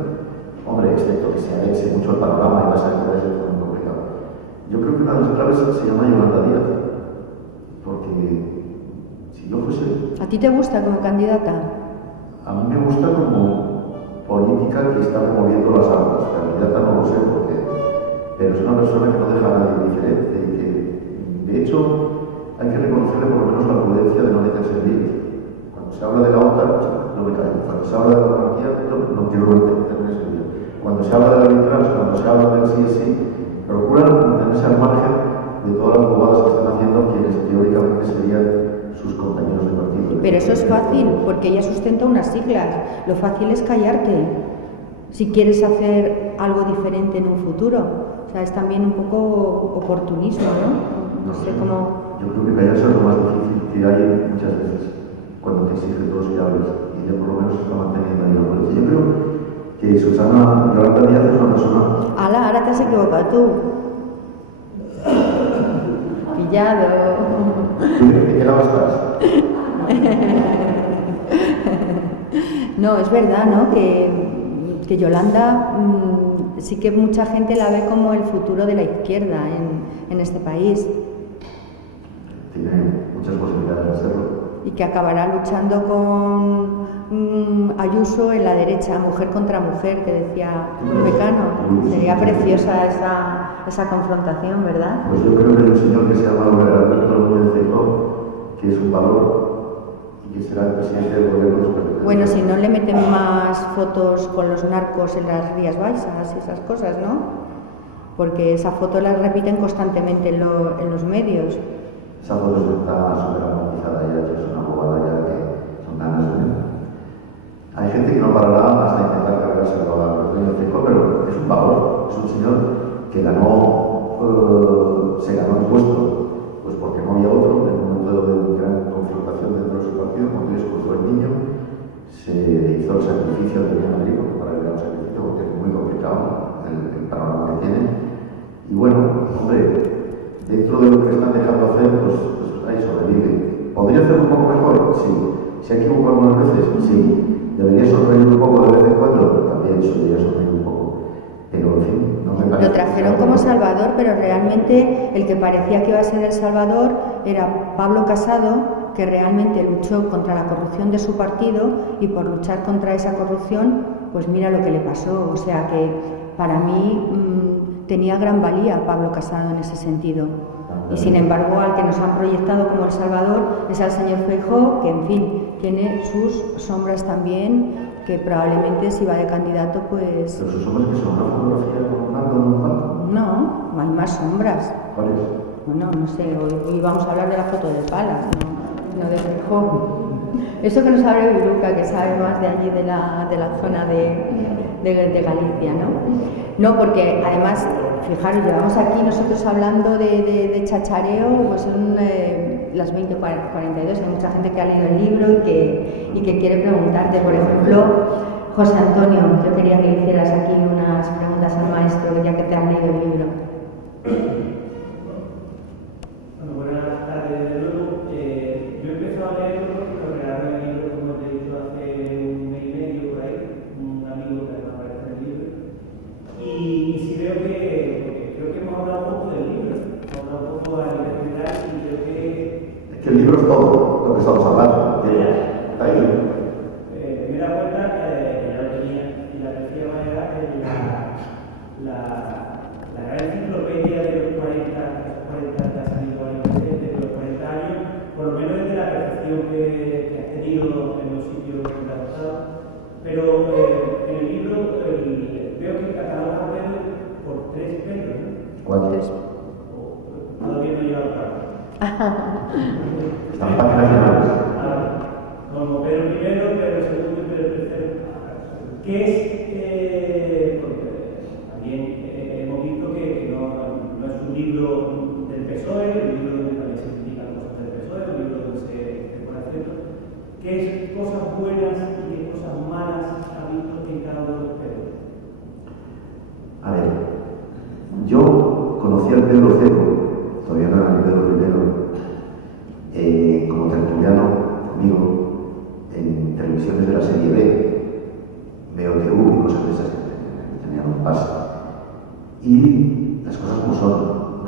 Hombre, excepto que se anexe mucho el panorama y vas a entrar eso muy complicado. Yo creo que una de las claves se llama Yolanda Díaz. Porque si yo fuese... ¿A ti te gusta como candidata? A mí me gusta como política que está moviendo las aguas. Candidata no lo sé porque... Pero es una persona que no deja a nadie indiferente y que, de hecho, hay que reconocerle por lo menos la prudencia de no meterse en líos. Cuando se habla de la OTAN, no me callo. Cuando se habla de la monarquía, no quiero meterme en lío. Cuando se habla de la trans, cuando se habla del sí, procuran mantenerse al margen de todas las bobadas que están haciendo quienes teóricamente serían sus compañeros de partido. Pero eso es fácil, porque ella sustenta unas siglas. Lo fácil es callarte si quieres hacer algo diferente en un futuro. O sea, es también un poco oportunismo, ¿no? No sé cómo... Yo creo que callarse es lo más difícil que hay muchas veces cuando te exigen todos que hables. Y ella por lo menos está manteniendo ahí la prudencia. Yo creo que Yolanda Díaz es una persona... ¡Hala! Ahora te has equivocado tú. Pillado. ¿De qué lado estás? No, es verdad, ¿no? Que Yolanda sí que mucha gente la ve como el futuro de la izquierda en este país. Tiene muchas posibilidades de hacerlo. Y que acabará luchando con Ayuso en la derecha, mujer contra mujer, que decía Mecano. Sería preciosa esa confrontación, ¿verdad? Pues yo creo que hay un señor que se llama Alberto Núñez Feijóo, que es un valor y que será el presidente del gobierno. Bueno, si no le meten más fotos con los narcos en las Rías Baixas y esas cosas, ¿no? Porque esa foto la repiten constantemente en los medios. Esa foto está súper amortizada ya, es una bobada ya que son ganas de... Hay gente que no parará hasta intentar cargarse a Alberto Núñez Feijóo, pero es un valor, es un señor que se ganó el puesto, pues porque no había otro, en un momento de gran confrontación dentro de su partido, cuando ellos cruzó el niño, se hizo el sacrificio de Madrid, para el gran sacrificio, porque es muy complicado el panorama que tiene. Y bueno, hombre, dentro de lo que están dejando hacer, pues ahí sobrevive. ¿Podría hacerlo un poco mejor? Sí. ¿Se ha equivocado algunas veces? Sí. ¿Debería sonreír un poco de vez en cuando? También debería sonreír un poco. Pero, en fin, no me parece... Lo trajeron como Salvador, pero realmente el que parecía que iba a ser el Salvador era Pablo Casado, que realmente luchó contra la corrupción de su partido y por luchar contra esa corrupción, pues mira lo que le pasó. O sea que para mí tenía gran valía Pablo Casado en ese sentido. Y sin embargo, al que nos han proyectado como El Salvador es al señor Feijóo, que en fin, tiene sus sombras también, que probablemente si va de candidato, pues... ¿Pero sus sombras que son una fotografía con un narco en un banco? No, hay más sombras. ¿Cuáles? Bueno, no sé, hoy vamos a hablar de la foto de Palas, no de Feijóo. Eso que no sabe Viruca, que sabe más de allí, de la zona de Galicia, ¿no? No, porque además, fijaros, llevamos aquí nosotros hablando de chachareo, pues son las 20:42, hay mucha gente que ha leído el libro y que quiere preguntarte. Por ejemplo, José Antonio, yo quería que le hicieras aquí unas preguntas al maestro, ya que te has leído el libro. Bueno, buenas tardes de nuevo. Yo he empezado a leerlo porque realmente el libro, como te he dicho hace que el libro es todo lo que estamos hablando. Está ahí. Me da cuenta que ya lo tenía, y la tercera manera es la gran enciclopedia de los 40 que ha salido a internet, de los 40 años, por lo menos desde la percepción que has tenido en los sitios donde has estado. Pero en el libro veo que cataloga a Pedro por 3 Pedros, ¿no? 4. Todavía no he llegado a Están páginas finales. Como Pedro I, Pedro II y Pedro III. ¿Qué es? Porque también hemos visto que no es un libro del PSOE, un libro donde también se critican cosas del PSOE, un libro donde se pone acento. ¿Qué cosas buenas y qué cosas malas ha visto en cada uno de los Pedros? A ver, yo conocí al Pedro Cero, todavía no era ni Pedro I, como tertuliano conmigo, en televisiones de la serie B, BOTV y cosas de esas que tenían un pase. Y las cosas como son,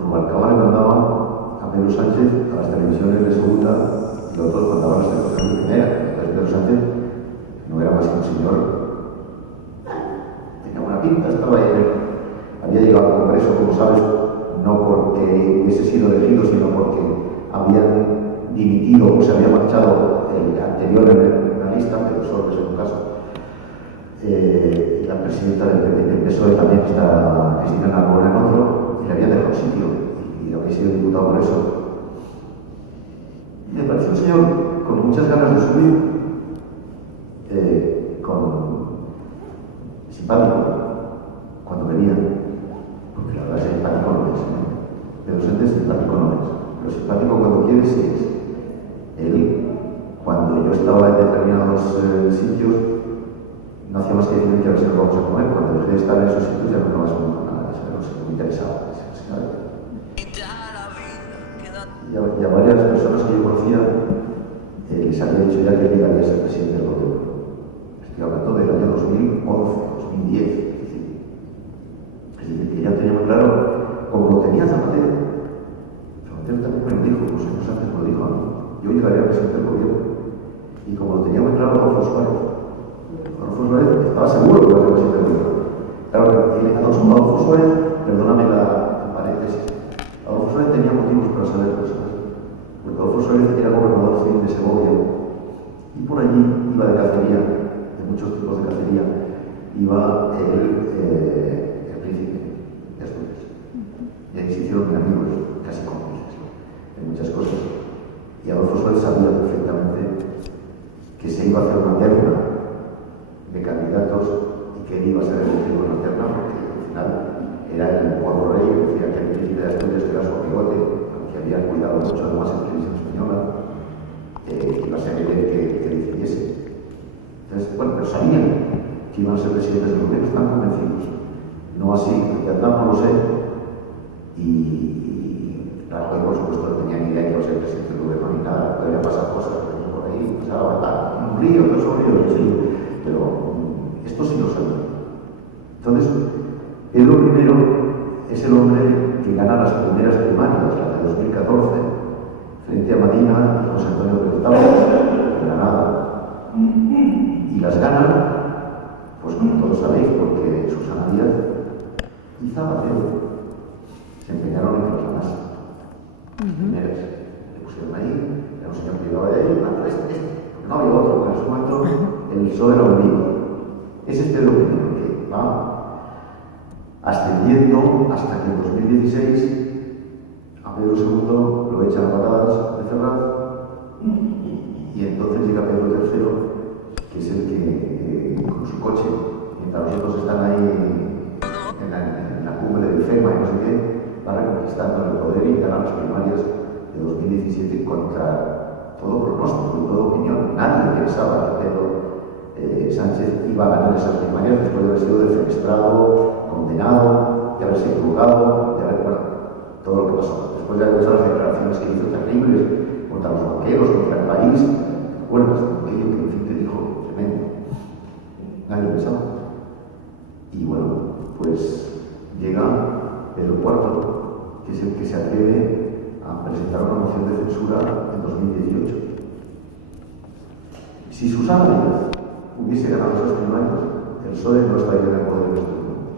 Rubalcaba le mandaba a Pedro Sánchez a las televisiones de segunda y los otros mandaban a las televisiones de primera. Entonces Pedro Sánchez no era más que un señor, tenía buena pinta, estaba ahí, había llegado al Congreso, como sabes, no porque hubiese sido elegido, sino porque habían dimitido o se había marchado el anterior en la lista, pero solo es un caso. La presidenta del PSOE también está, Cristina Narbona, en otro, y le habían dejado sitio, y había sido diputado por eso. Y me pareció un señor con muchas ganas de subir, simpático, cuando venía, porque la verdad es que simpático no es, Pedro Sánchez simpático no es, pero simpático cuando quiere sí es. Él, cuando yo estaba en determinados sitios, no hacía más que decir que a ver si nos vamos a comer. Cuando dejé de estar en esos sitios ya no me pasó nada, no sé, me interesaba. Y a varias personas que yo conocía les había dicho ya que llegaría a ser presidente del gobierno. Estoy hablando del año 2011, 2010. Es decir, que ya tenía muy claro, como lo tenía Zapatero. Zapatero también me lo dijo, unos años antes me lo dijo a mí. Yo llegaría a presidente del gobierno. Y como lo tenía muy claro Adolfo Suárez, estaba seguro que iba a ser presidente del gobierno. Claro, Adolfo Suárez, perdóname la paréntesis, Adolfo Suárez tenía motivos para saber cosas. Porque Adolfo Suárez era gobernador civil de Segovia y por allí iba de cacería, de muchos tipos de cacería, iba el príncipe de Asturias. Y ahí se hicieron amigos, casi cómplices, en muchas cosas. Y Adolfo Suárez sabía perfectamente que se iba a hacer una terna de candidatos y que él iba a ser elegido en la terna porque al final era el nuevo rey, decía que el príncipe de Asturias era su amigote, que había cuidado mucho además en televisión española, iba a ser él que decidiese. Entonces, bueno, pero sabían que iban a ser presidentes del gobierno, están convencidos. No así, porque Aznar no lo sé, y Rajoy, por supuesto, no tenía ni idea que iba a ser presidente del gobierno ni nada, podría pasar cosas por ahí, pasaba un río, otro río, sí, pero esto sí lo sabía. Entonces, Pedro I es el hombre que gana las primeras primarias, las de 2014, frente a Medina y José Antonio Pelotado, en Granada. Y las gana, pues como todos sabéis, porque Susana Díaz y Zapatero se empeñaron en que las ganasen. Primeras, le pusieron ahí, era un señor que llegaba de ahí, porque no había otro, porque en su momento el PSOE era un vivo. Ese es Pedro I, que va ascendiendo hasta que en 2016 a Pedro II lo echan a patadas de Ferraz y entonces llega Pedro III, que es el que con su coche, mientras los otros están ahí en la cumbre del FEMA y no sé qué, va reconquistando el poder y gana las primarias de 2017 contra todo pronóstico y toda opinión. Nadie pensaba que Pedro Sánchez iba a ganar esas primarias después de haber sido defenestrado, condenado, de haberse equivocado, de haber, bueno, todo lo que pasó. Después de haber hecho las declaraciones que hizo terribles contra los banqueros, contra el país, ¿te acuerdas? Aquello que en fin te dijo tremendo. Nadie lo pensaba. Y bueno, pues llega Pedro IV, que es el que se atreve a presentar una moción de censura en 2018. Si Susana Díaz hubiese ganado esos 5 años, el PSOE no estaría en el poder en estos momentos.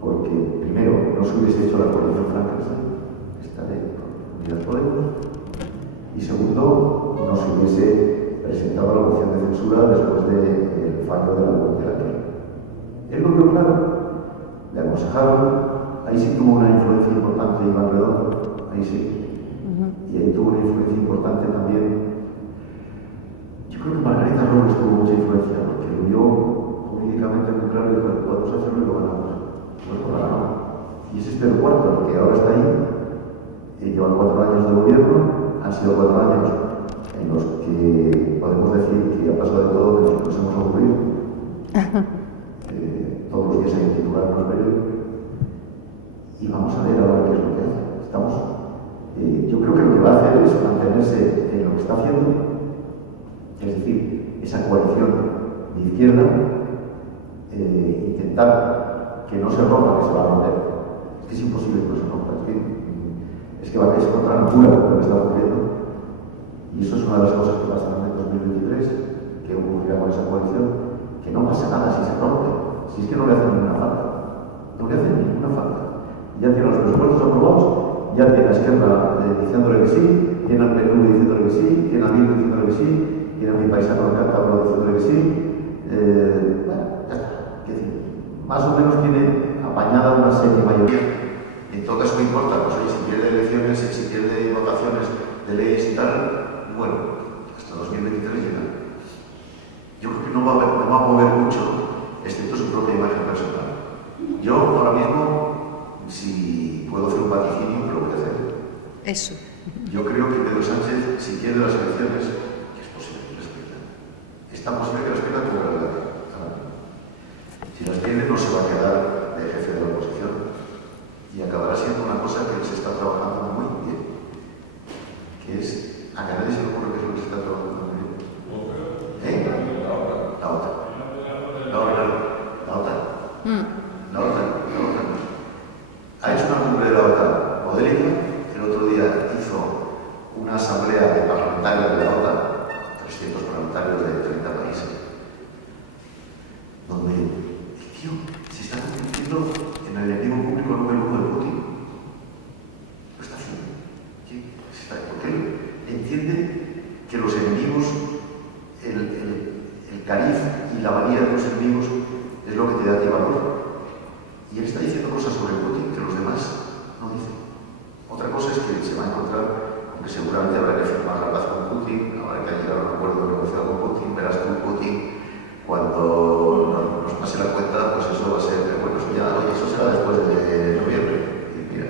Porque, primero, no se hubiese hecho la coalición Frankenstein, esta de Unidas Podemos, y segundo, no se hubiese presentado la moción de censura después del fallo de la Corte de la Tierra. Él lo vio claro, le aconsejaron, ahí sí tuvo una influencia importante Iván Redondo, ahí sí, y ahí tuvo una influencia importante también. Yo creo que Margarita Robles tuvo mucha influencia, porque lo vio jurídicamente muy claro y dijo, podemos hacerlo y lo ganamos. Pues lo ganamos. Y es este el cuarto, el que ahora está ahí, llevan 4 años de gobierno, han sido 4 años en los que podemos decir que ha pasado de todo, que nosotros hemos aburrido. Todos los días hay que titular en los periódicos. Y vamos a ver ahora qué es lo que hace. Yo creo que lo que va a hacer es mantenerse en lo que está haciendo, es decir, esa coalición de izquierda, intentar que no se rompa, que se va a romper. Es que es imposible que no se rompa. Es que va a encontrar locura lo que está ocurriendo. Y eso es una de las cosas que pasarán en 2023, que ocurrirá con esa coalición, que no pasa nada si se rompe. Si es que no le hacen ninguna falta. No le hacen ninguna falta. Ya tiene los presupuestos aprobados, ya tiene la izquierda diciéndole que sí, tiene al PNV diciéndole que sí, tiene a Bildu diciéndole que sí, tiene a mi paisano de Cantabria diciéndole que sí. Bueno, ya está. Es decir, más o menos tiene apañada una serie mayoría. En todo caso, ¿qué importa? Pues oye, si pierde elecciones, si pierde votaciones de leyes y tal, bueno, hasta 2023 llega. Yo creo que no va a mover mucho, excepto su propia imagen personal. Yo, ahora mismo, si puedo hacer un vaticinio, pero lo voy a hacer. Eso. Yo creo que Pedro Sánchez, si pierde las elecciones, que es posible que las pierda, es tan posible que las pierda como la verdad. Si las pierde, no se va a quedar de jefe de la oposición. Y acabará siendo una cosa que se está trabajando muy bien, que es, a nadie se le ocurre que es lo que se está trabajando muy bien. La OTAN. Ha hecho una cumbre de la OTAN modélica. El otro día hizo una asamblea de parlamentarios de la OTAN, 300 parlamentarios de 30 países, donde el tío se está convirtiendo en el enemigo público número 1 de Putin. Lo está haciendo. Porque él entiende que los enemigos, el cariz y la valía de los enemigos es lo que te da a ti valor. Y él está diciendo cosas sobre Putin que los demás no dicen. Otra cosa es que se va a encontrar con que seguramente habrá que firmar la paz con Putin, habrá que llegar a un acuerdo negociado con Putin, verás tú Putin cuando nos pase la cuenta, pues eso va a ser, bueno, eso será después de noviembre. Y mira,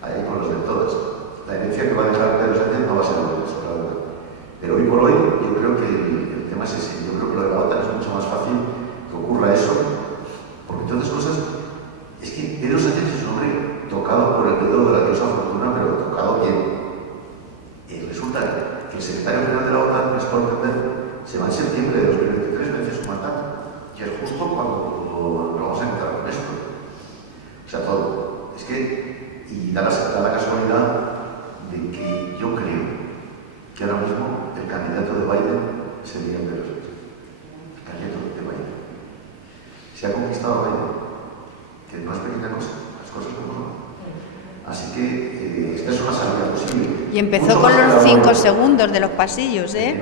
ahí con los de todas. La herencia que va a dejar Pedro Sánchez no va a ser lo eso, la verdad. Pero hoy por hoy, yo creo que el tema es ese. Yo creo que lo de la OTAN es mucho más fácil que ocurra eso, porque entre otras cosas, es que Pedro Sánchez es un hombre tocado por el dedo de la diosa fortuna, pero tocado bien. Y resulta que el secretario general de la OTAN, Stoltenberg, se va en septiembre de 2023, vence su mandato. Y es justo cuando vamos a entrar con esto. O sea, todo. Es que, y da la casualidad de que yo creo que ahora mismo el candidato de Biden sería Pedro Sánchez. El candidato de Biden. Se ha conquistado a Biden, que no es pequeña cosa, las cosas como son. Así que esta es una salida posible. Y empezó con los 5 segundos de los pasillos, ¿eh?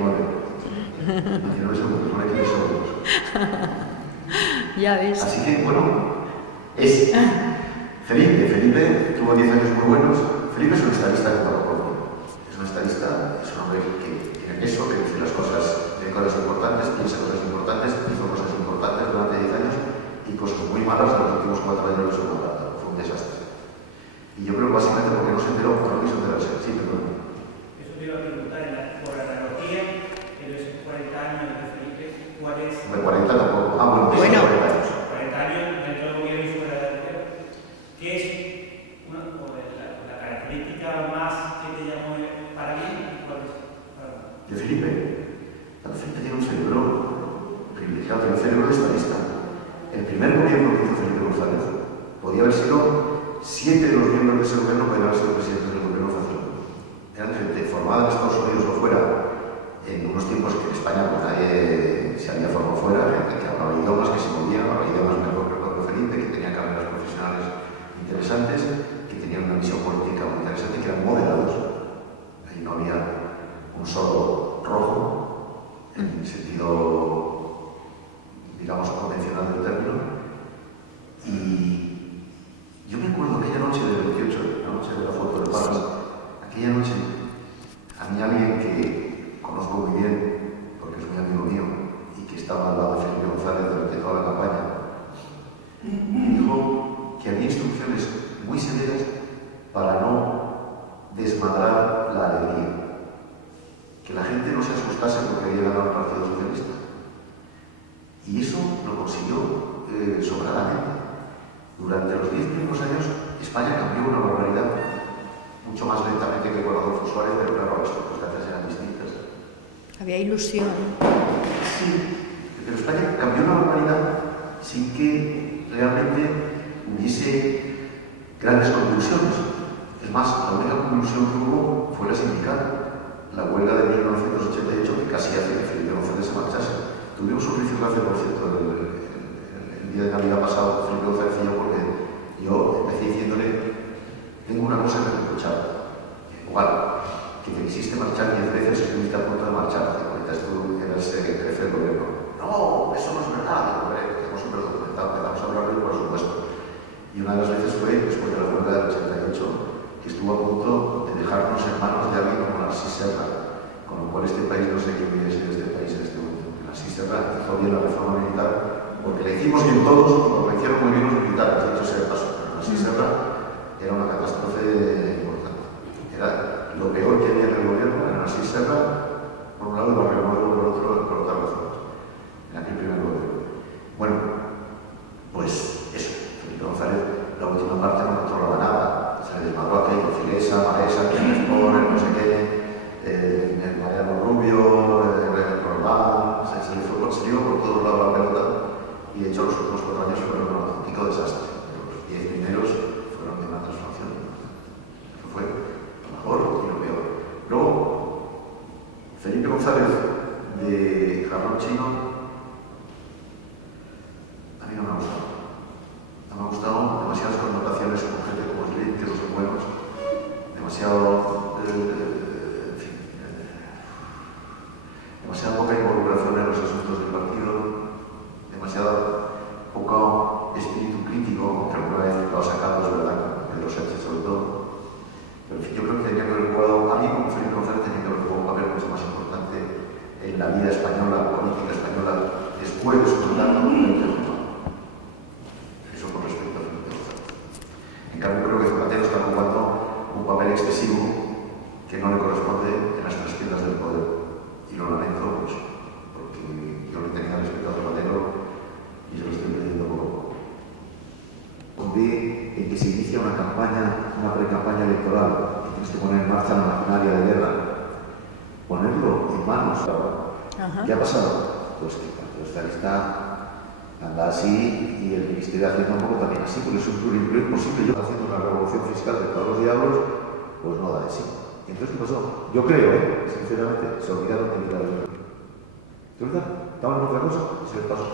19 segundos, no hay 15 segundos. Ya ves. Así que, bueno, es Felipe tuvo 10 años muy buenos. Felipe es un estadista como Pablo. Es un estadista, es un hombre que tiene peso, que dice las cosas, tiene cosas importantes, piensa cosas importantes, hizo cosas importantes durante 10 años y cosas muy malas en los últimos 4 años de su mandato. Fue un desastre. Y yo creo que básicamente porque no se enteró, porque no quiso enterarse. Sí, perdón. Eso te iba a preguntar, por la analogía, en los 40 años de Felipe, ¿cuál es? De 40 tampoco. Ah, bueno, 40 años. 40 años dentro del gobierno y fuera del gobierno. ¿Qué es la característica más que te llamó para bien? ¿Cuál es? De Felipe. Felipe tiene un cerebro privilegiado, tiene un cerebro de estadista. El primer gobierno que hizo Felipe González podía haber sido 7 de los miembros de ese gobierno podían haber sido presidentes del gobierno fácilmente. eran gente formada en Estados Unidos o fuera, en unos tiempos que en España pues, nadie se había formado fuera, gente que hablaba idiomas, que se movía, hablaba idiomas mejor que el propio Felipe, que tenía carreras profesionales interesantes, que tenían una visión política muy interesante, que eran moderados. Ahí no había un solo rojo, en el sentido, digamos, convencional del término. Y yo me acuerdo aquella noche del 28, la noche de la foto del Palas, aquella noche, a mí alguien que conozco muy bien, porque es muy amigo mío, y que estaba al lado de Felipe González durante toda la campaña, me dijo que había instrucciones muy severas para no desmadrar la alegría, que la gente no se asustase porque había ganado el Partido Socialista. Y eso lo consiguió sobradamente. Durante los 10 primeros años, España cambió una barbaridad, mucho más lentamente que con Adolfo Suárez, pero claro, las circunstancias eran distintas. Había ilusión. Sí, pero España cambió una barbaridad sin que realmente hubiese grandes conclusiones. Es más, la única conclusión que hubo fue la sindical, la huelga de 1988, que casi hace que Felipe González se marchase. Tuvimos un rifirrafe, por cierto, el día de Navidad pasado, Felipe González y yo, porque yo empecé diciéndole: tengo una cosa que reprochar. Igual, que te quisiste marchar 10 veces y estuviste a punto de marchar, ahorita tú eras jefe del gobierno. No, eso no es verdad, tenemos un documentado, que vamos a hablar de por supuesto. Y una de las veces fue después de la huelga del 88, que estuvo a punto de dejarnos en manos de alguien como Narcís Serra, con lo cual este país no sé qué hubiera sido este país en este momento. Narcís Serra hizo bien la reforma militar, porque le hicimos bien todos, lo hicieron muy bien los militares, de hecho sea de paso, pero Narcís Serra era una catástrofe importante. Era lo peor que había en el gobierno, era Narcís Serra, por un lado, y Barrio Nuevo por otro, por otras razones, en aquel primer gobierno. Bueno, pues eso, Felipe González, la última parte no controlaba nada, se le desmadró aquello, Filesa, Maresa, Quienes Pobre, no sé qué, Mariano Rubio, Roldán, se le consiguió por todos lados la pelota, y de hecho los últimos 4 años fueron un auténtico desastre. Los 10 primeros fueron de una transformación. Eso fue lo mejor y lo peor. Luego, Felipe González de Jarrón Chino, a mí no me ha gustado. No me ha gustado demasiadas connotaciones con gente como Slim, que no son buenos, demasiado, demasiada poca involucración en los asuntos del partido, demasiado poco espíritu crítico, que alguna vez lo ha sacado, es verdad, con Pedro Sánchez sobre todo. Pero en fin, yo creo que tenía que haber jugado, a mí como Felipe González tenía que haber jugado un papel mucho más importante en la vida española, política española, después de su mandato del Tribunal. Eso con respecto a Felipe González. En cambio, creo que Zapatero está jugando un papel excesivo que no le corresponde en las trastiendas del poder. Y lo lamento, pues, porque yo le tenía respeto a Zapatero y se lo estoy perdiendo poco a poco. Ve en que se inicia una campaña, una pre-campaña electoral, que tienes que poner en marcha la maquinaria de guerra, ponerlo en manos. ¿Qué ha pasado? Pues que el Partido Socialista anda así y el Ministerio de Hacienda un poco también así, porque es un pluriempleo imposible. Yo haciendo una revolución fiscal de todos los diablos, pues no da de sí. Entonces, ¿qué pasó? Yo creo, sinceramente, se olvidaron de mirar el gobierno. ¿Es verdad? Estaban en otra cosa y se les pasó.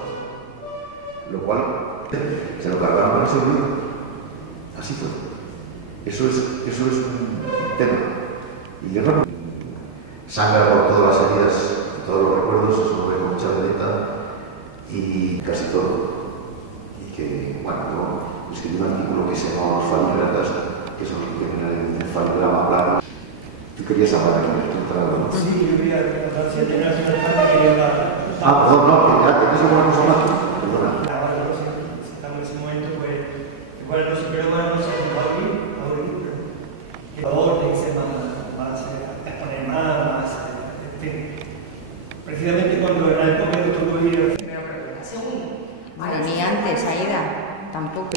Lo cual, se lo cargaron para ese olvido. Así fue. Eso es un tema. Y yo creo que sangra por todas las heridas, todos los recuerdos, eso lo veo con mucha delita y casi todo. Y que, bueno, yo escribí un artículo que se llama Faligratas, que son los que vienen en faligrama plano. Tú querías hablar de tu entrada, ¿no? Sí, yo quería preguntar si tenías una parte que quería hablar. Perdón, no, que ya tenés alguna cosa más. Perdona. Estamos en ese momento, pues, igual no sé, pero bueno, no sé, que la orden se más a exponer más, en fin. Precisamente cuando en la época que tuvo ir Bueno, ni antes, Aida, tampoco.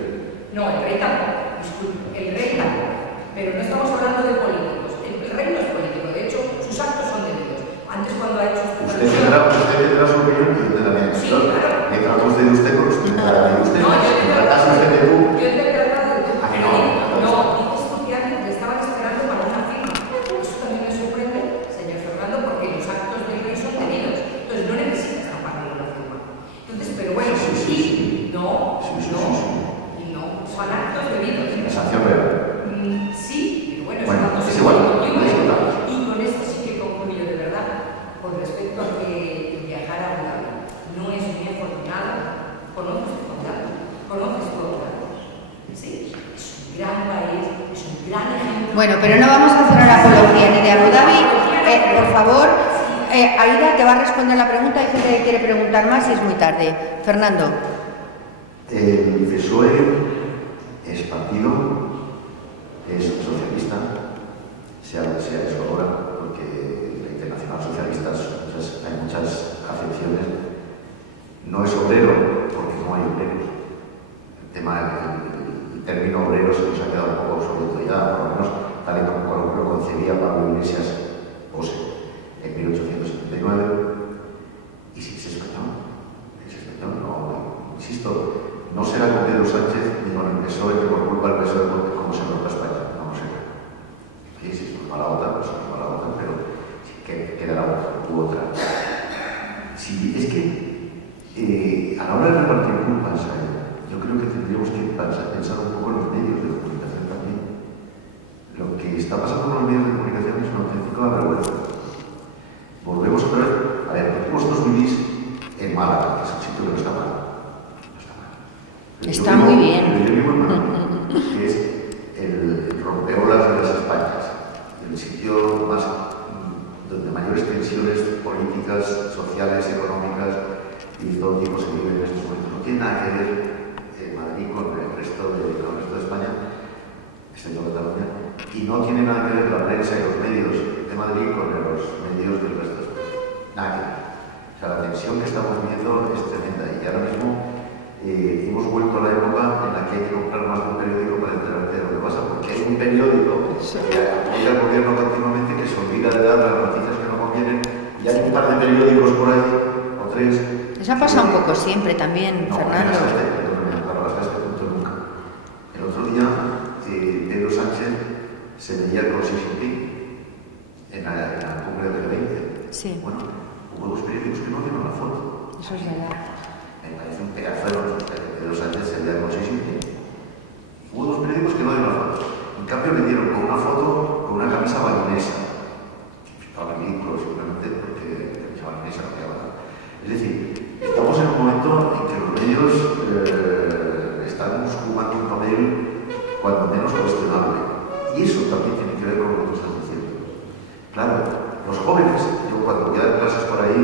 No, el rey tampoco, disculpe, el rey tampoco. Pero no estamos hablando de políticos. El rey no es político, de hecho, sus actos son de Dios. Antes, cuando ha hecho su Usted tendrá su opinión y yo tendrá la mía. Sí, claro. Me trato usted de usted, pero usted tendrá la de usted. No, yo te tratase usted de tú. Yo te he tratado de tú. ¿A que no? No, dices porque antes le estaban esperando para una firma. Eso también Bueno, pero no vamos a hacer ahora apología ni de Abu Dhabi. Por favor, Aida te va a responder la pregunta. Hay gente que quiere preguntar más y es muy tarde. Fernando. El PSOE es partido, es socialista, sea lo que sea eso ahora, porque la Internacional Socialista hay muchas acepciones. No es obrero, porque no hay obreros. El término obrero se nos ha quedado un poco obsoleto ya, por lo menos tal y como lo concebía Pablo Iglesias Pose en 1879. Y si es español, no, insisto, no será con Pedro Sánchez ni con el PSOE que por culpa del PSOE como se rompa España, no lo será. Y si es culpa la otra, pues es culpa la otra, pero sí que quedará otra. Si es que a la hora de repartir culpas, yo creo que tendríamos que pensar un poco en los medios de comunicación también. Lo que está pasando con los medios de comunicación es una auténtica vergüenza. Volvemos otra vez. A ver, vosotros vivís en Málaga, que es un sitio que no está mal. No está mal. Está muy bien. Yo vivo en Málaga, que es el rompeolas de las Españas, el sitio más donde mayores tensiones políticas, sociales, económicas y todo tipo se viven en estos momentos. No tiene nada que ver Madrid con el resto de España, excepto Cataluña, y no tiene nada que ver la prensa y los medios de Madrid con los medios del resto de España. Nada que ver. O sea, la tensión que estamos viviendo es tremenda y ahora mismo hemos vuelto a la época en la que hay que comprar más de un periódico para enterarte de lo que pasa, porque hay un periódico que apoya al gobierno continuamente que se olvida de dar las noticias que no convienen y hay un par de periódicos por ahí, o tres. Eso ha pasado un poco siempre también, no, Fernando. Hasta este punto nunca. El otro día Pedro Sánchez se veía con Xi Jinping en la cumbre del G20. Sí. Bueno, hubo dos periódicos que no dieron la foto. Eso es verdad. Me parece un pedazo de Pedro Sánchez se veía con Xi Jinping. Hubo dos periódicos que no dieron la foto. En cambio le dieron con una foto con una camisa balinesa. Estaba ridículo simplemente porque la camisa balinesa no quedaba nada. Es decir, estamos en un momento en que los medios están jugando un papel cuando menos cuestionable. Y eso también tiene que ver con lo que tú estás diciendo. Claro, los jóvenes, yo cuando voy a dar clases por ahí,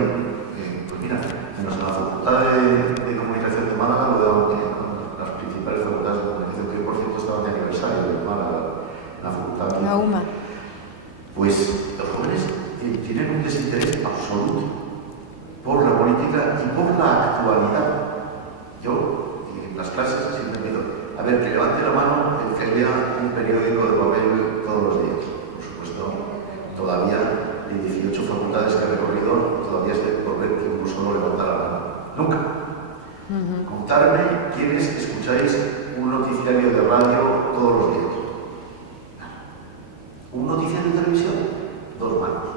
pues mira, menos en la Facultad de Comunicación de Málaga, lo de las principales facultades de comunicación, que por cierto estaban de aniversario de Málaga, la facultad. La UMA. Pues los jóvenes tienen un desinterés absoluto por la política y por la actualidad. Yo, en las clases, siempre pido, a ver, que levante la mano el que lea un periódico de papel todos los días. Por supuesto, todavía de 18 facultades que he recorrido, todavía estoy por ver que uno solo levanta la mano. Nunca. Contarme quiénes escucháis un noticiario de radio todos los días. Un noticiario de televisión, 2 manos.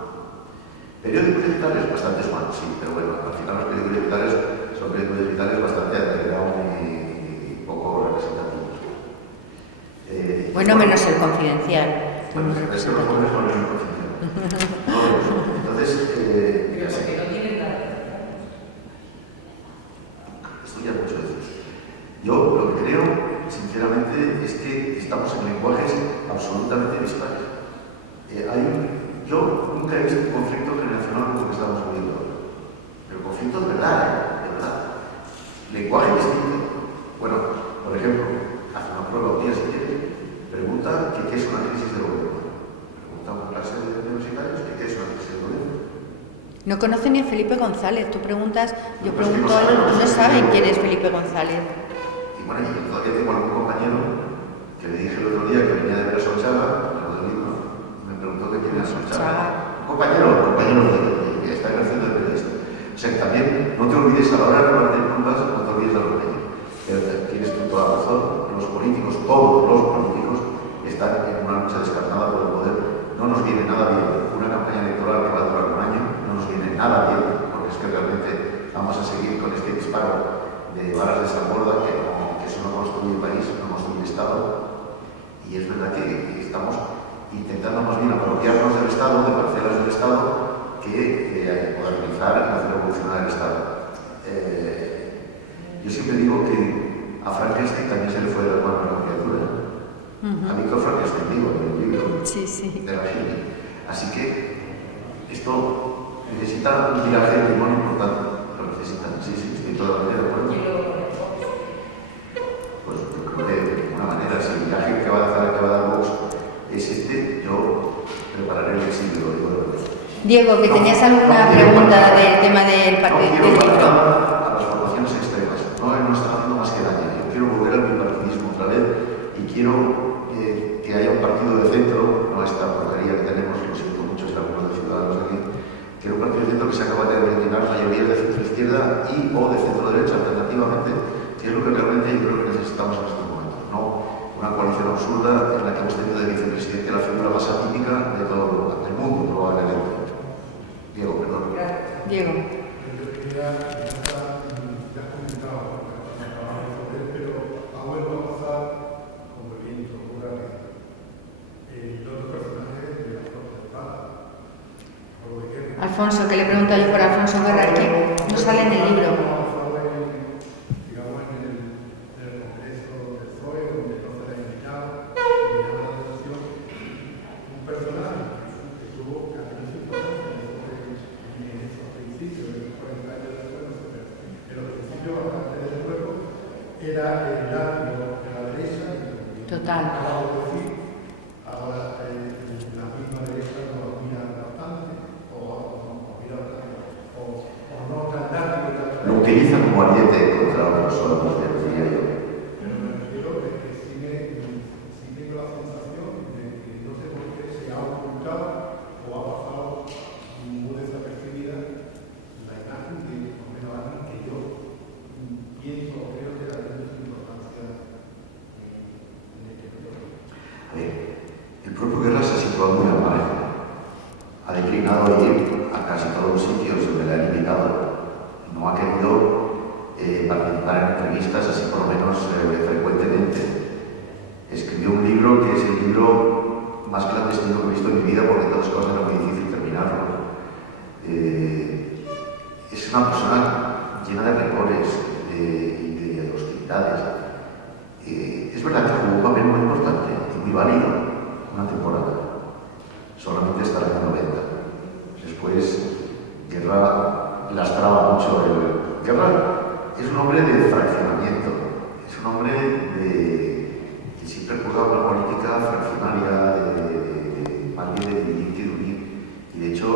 Periódicos digitales, bastantes manos, sí, pero bueno, al final los periódicos digitales son periódicos digitales bastante underground y poco representativos. Bueno, menos el Confidencial. Bueno, es que los jóvenes no leen el Confidencial. Entonces, pero porque no tienen nada. esto ya mucho veces. Yo lo que creo, sinceramente, es que estamos en lenguajes absolutamente dispares. Yo nunca he visto un conflicto generacional como el que estamos viviendo ahora. Pero conflicto de verdad, de verdad. Lenguaje distinto. Bueno, por ejemplo, haz una prueba un día si quieres. Pregunta qué es una crisis de gobierno. Pregunta a una clase de universitarios qué es una crisis de gobierno. No conocen ni a Felipe González. Tú preguntas, yo pregunto a ellos, no saben quién es Felipe González. Y bueno, yo todavía tengo algún compañero que le dije el otro día que venía de ver a Solchaga, me preguntó que quién era Solchaga. Un compañero que está ejerciendo de periodista. O sea, que también no te olvides a la hora de repartir culpas, no te olvides de los medios. Pero tienes tú toda la razón, los políticos, todos los políticos, están en una lucha descarnada por el poder. No nos viene nada bien una campaña electoral que va a durar un año, no nos viene nada bien, porque es que realmente vamos a seguir con este disparo de varas de San Borda que eso no construye país, no construye Estado. Y es verdad que estamos intentando más bien apropiarnos del Estado, de parcelas del Estado, que modernizar y hacer evolucionar el Estado. Yo siempre digo que a Frankenstein también se le fue de las manos la criatura. A Víctor Frankenstein digo en el libro. Sí, sí. de la gente. Así que esto necesita un tiraje de timón importante. Lo necesitan, sí, estoy totalmente de acuerdo. Pues yo creo que de alguna manera, si el viaje que va a dar Vox es este, yo prepararé el exilio, digo de verdad. Diego, que tenías alguna pregunta del tema del partido. No quiero a las formaciones extremas, no está haciendo más que daño. Yo quiero volver al bipartidismo otra vez y quiero que haya un partido de centro, no esta porquería que tenemos, lo siento mucho, está algunos de Ciudadanos aquí, quiero un partido de centro que sea capaz de aglutinar mayorías de centro-izquierda y o de centro-derecha alternativamente, que es lo que realmente yo creo que necesitamos en estos momentos, no una coalición absurda en la que hemos tenido de vicepresidente la figura más atípica de todo el mundo, probablemente. Diego, perdón. Diego. Alfonso, que le pregunto yo por Alfonso Guerra, que no sale en el libro. Total. Lo utiliza como ariete contra otros soldados, diría yo. Pero me refiero que sí tengo la sensación de que no sé por qué se ha ocultado o ha pasado muy desapercibida la imagen de por lo menos alguien que yo pienso o creo que la tiene su importancia en el territorio. A ver, el propio Guerra se ha situado muy al margen. Ha declinado ir a casi todos los sitios donde le han invitado. No ha querido participar en entrevistas, así por lo menos frecuentemente. Escribió un libro que es el libro más clandestino que he visto en mi vida, porque todas las cosas era muy difícil terminarlo. Es una persona llena de rencores y de hostilidades. Es verdad que jugó un papel muy importante y muy válido una temporada. Solamente hasta el año 90. Después, Guerra lastraba mucho el... Guerra es un hombre de fraccionamiento, es un hombre que siempre ha jugado una política fraccionaria, más bien de dividir que de unir. Y de hecho,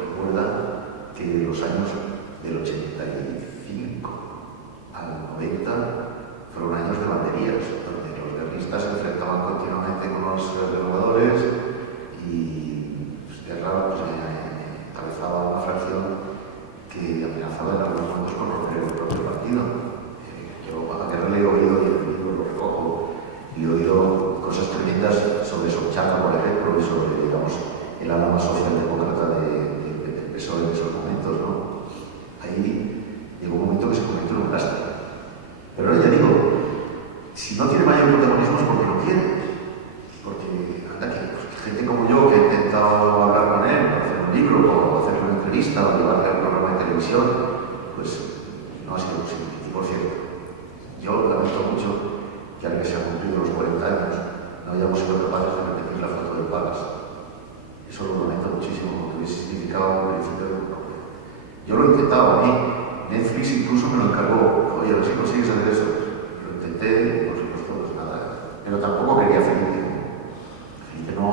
recuerda que de los años del 85 al 90 fueron años de banderías, donde los guerristas se enfrentaban continuamente con los renovadores y Guerra encabezaba una fracción que amenazaba en algunos momentos con romper el propio partido. Yo a Guerra le he oído, y el libro lo recojo, y he oído cosas tremendas sobre Sobchak, por ejemplo, y sobre, digamos, el ala más socialdemócrata del PSOE en esos momentos, ¿no? Ahí llegó un momento que se convirtió en un lastre. Pero ahora ya digo, si no tiene mayor protagonismo es porque no quiere. Porque, anda, que gente como yo que ha intentado hablar con él, hacer un libro, o hacer una entrevista, o llevarle a un programa de televisión, pues no ha sido posible. Y por cierto, yo lamento mucho que ahora que se han cumplido los 40 años no hayamos sido capaces de repetir la foto del Palace. Eso lo lamento muchísimo, porque hubiese significado un principio de un problema. Yo lo he intentado a mí, Netflix incluso me lo encargó. Oye, a ver si consigues hacer eso. Lo intenté, por supuesto, pues nada. Pero tampoco quería Felipe. Felipe no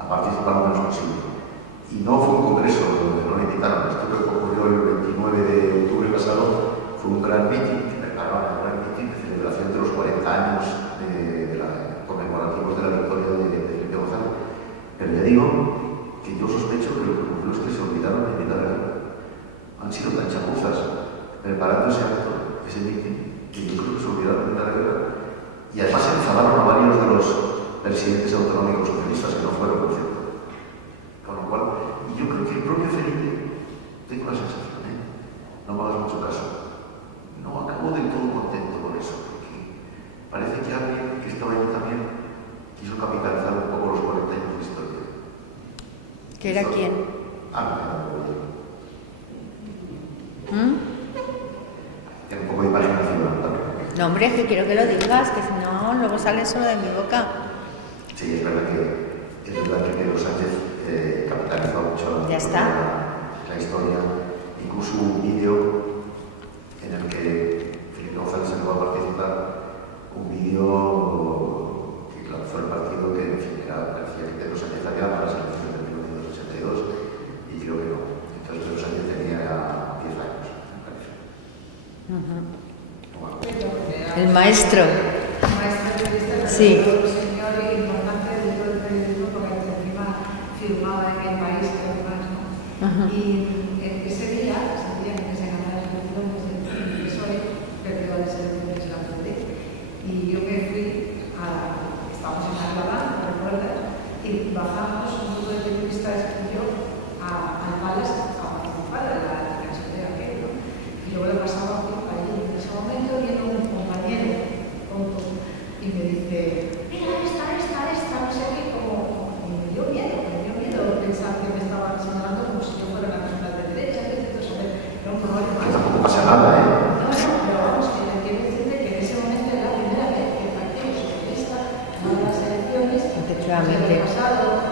ha participado lo menos posible. Y no fue un congreso donde no le invitaron. Esto que ocurrió el 29 de octubre pasado fue un gran meeting, que preparaban un gran meeting de celebración de los 40 años conmemorativos de la victoria de Felipe González. Pero ya digo que yo sospecho que lo que ocurrió es que se olvidaron de invitar a él. Han sido tan chapuzas preparando ese acto, ese meeting, que yo creo que se olvidaron de invitar a él. Y además se enfadaron a varios de los presidentes autonómicos socialistas que no fueron, por cierto. Con lo cual, yo creo que el propio Felipe, tengo la sensación, no me hagas mucho caso, no acabo del todo contento con eso, porque parece que alguien que estaba ahí también quiso capitalizar un poco los 40 años de historia. ¿Que era quién? Tiene un poco de imaginación, ¿no? No, hombre, es que quiero que lo digas, que si no, luego sale solo de mi boca. Sí, es verdad que Es verdad que Pedro Sánchez capitalizó mucho la historia. Incluso un vídeo en el que Felipe González se va a participar, un vídeo que lanzó el partido que, en fin, parecía que Pedro Sánchez había para las elecciones de 1982 y creo que no. Entonces Pedro Sánchez tenía 10 años, me parece. El maestro. Sí. Firmaba en el país, además, ¿no? Y ese día en que se ganaron las elecciones, el PSOE perdió las elecciones la UD. Y yo me fui estábamos en Alcalá, ¿recuerdas? Y bajamos un grupo de periodistas y yo al Palace a participar en la canción de aquel, ¿no? Y luego le pasaba ahí en ese momento viendo un compañero y me dice, mira, esta, no sé qué, como, y me dio miedo pensar que me estaban señalando como si yo fuera una persona de derecha, era un problema. Tampoco pasa nada, ¿eh? No, pero vamos, que quiero decirte que en ese momento era la primera vez que el Partido Socialista ganó las elecciones, efectivamente, pasado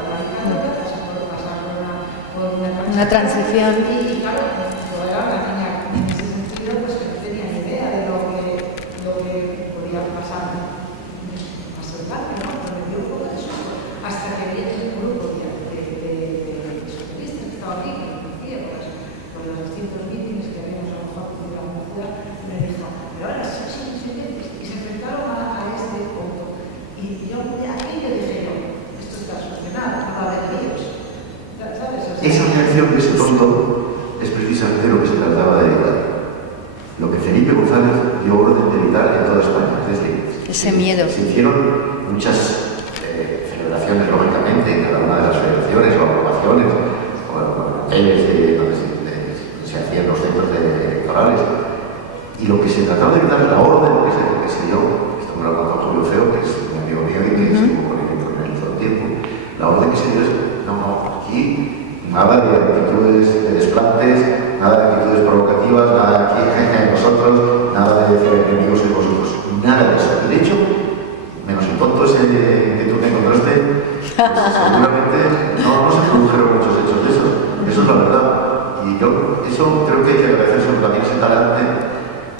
por una transición. Y claro, yo era una niña en ese sentido, pues que no tenía ni idea de lo que podía pasar más adelante, ¿no? Pero me dio un poco de susto, hasta que vi el grupo de socialistas que estaba aquí, que me conocía por los distintos mítines que habíamos a lo mejor en la universidad, me dijo, pero ahora son incidentes, y se enfrentaron a este punto. Y yo aquí yo dije, no, esto está solucionado, no va a haber líos. ¿Sabes? Esa reacción de ese tonto es precisamente lo que se trataba de evitar. Lo que Felipe González dio orden de evitar en toda España. Es decir, ese miedo. Se hicieron muchas celebraciones, lógicamente, en cada una de las federaciones o aprobaciones, o hoteles donde se hacían los centros electorales. Y lo que se trataba de evitar, la orden que se dio, esto me lo ha contado Julio Feo, que es un amigo mío y que estuvo con él todo el tiempo, la orden que se dio es, no, aquí nada de actitudes de desplantes, nada de actitudes provocativas, nada de aquí, nosotros, nada de decir enemigos de vosotros, nada de eso. Y de hecho, menos el tonto ese que tú te encontraste, seguramente no se produjeron muchos hechos de esos. Eso es la verdad. Y yo, eso creo que hay que agradecer también ese talante,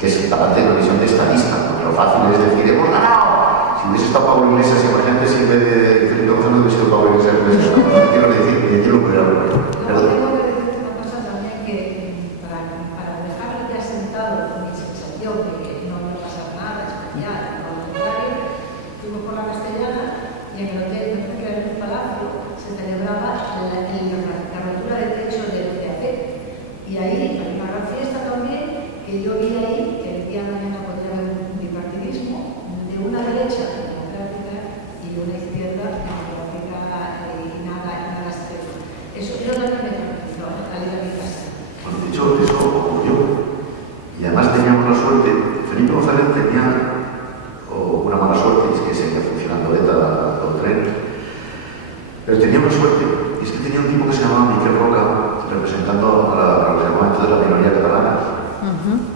que es el talante de la visión de estadista, porque lo fácil es decir, hemos ganado. Si hubiese estado Pablo Iglesias, imagínate si en vez de Felipe González hubiese sido Pablo Iglesias, no quiero decir, ni quiero cuidar. Tengo que decirte una cosa también, que para dejar ya sentado con mi sensación de que no va a pasar nada especial, al contrario, fuimos por la Castellana y en el hotel que era en un palacio se celebraba la rotura de techo del CAP. Y ahí hay una gran fiesta también que yo vi ahí, que el día de mañana podría haber un bipartidismo de una derecha democrática y una izquierda democrática y nada extremo. Eso yo no me tranquilizó al ir a mi casa. Bueno, de hecho, eso ocurrió. Y además teníamos la suerte, Felipe González tenía una mala suerte, es que seguía funcionando ETA todo el tren, pero tenía una suerte, y es que tenía un tipo que se llamaba Miquel Roca, representando a lo que se llamaba entonces la minoría catalana.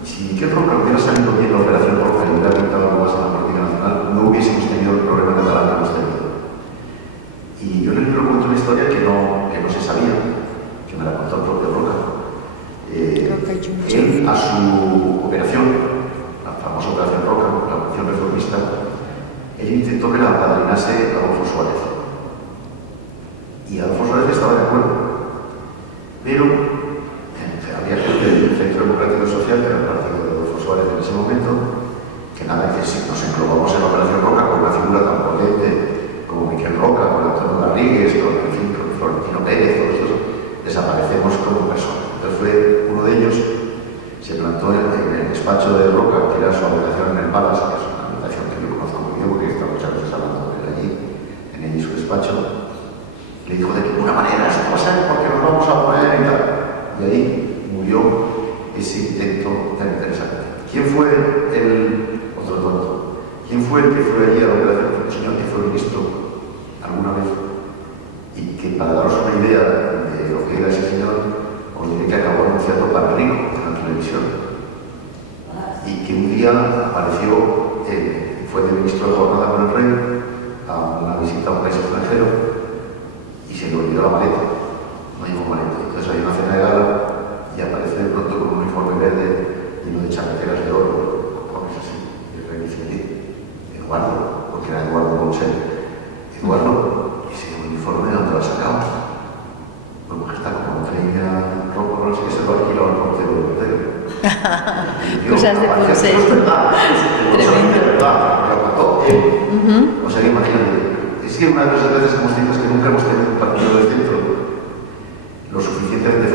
Si Miquel Roca hubiera salido bien la operación Roca y hubiera pintado algo más en la política nacional, no hubiésemos tenido el problema catalán que hemos tenido. Y yo en el libro cuento una historia que no se sabía, que me la contó el propio Roca. Él, a su operación, la famosa operación Roca, la operación reformista, él intentó que la apadrinase Adolfo Suárez. Y Adolfo Suárez estaba de acuerdo. Pero había gente del Centro Democrático Social, que era el partido de Adolfo Suárez en ese momento, que nada, que si nos englobamos en la operación Roca con una figura tan potente como Miquel Roca, con Antonio Garrigues, con Florentino Pérez, todos estos, desaparecemos como personas. Entonces fue uno de ellos, se plantó en el despacho de Roca, que era su habitación en el Palace, que es una habitación que yo conozco muy bien porque he estado muchas veces hablando de él allí, en él y su despacho. Le dijo, de ninguna manera esto va a ser porque nos vamos a poner y tal. Y ahí murió ese intento tan interesante. ¿Quién fue el otro tonto? ¿Quién fue el que fue allí a la operación? Un señor que fue ministro alguna vez y que, para daros una idea de lo que era ese señor, os diré que acabó anunciando para Rico en la televisión y que un día apareció, fue de ministro de Jornada con el Rey a una visita a un país extranjero Cosas de Ponsell. Tremendo. Lo mató él. O sea, imagínate. Es que una de las veces que hemos tenido es que nunca hemos tenido un partido de centro lo suficientemente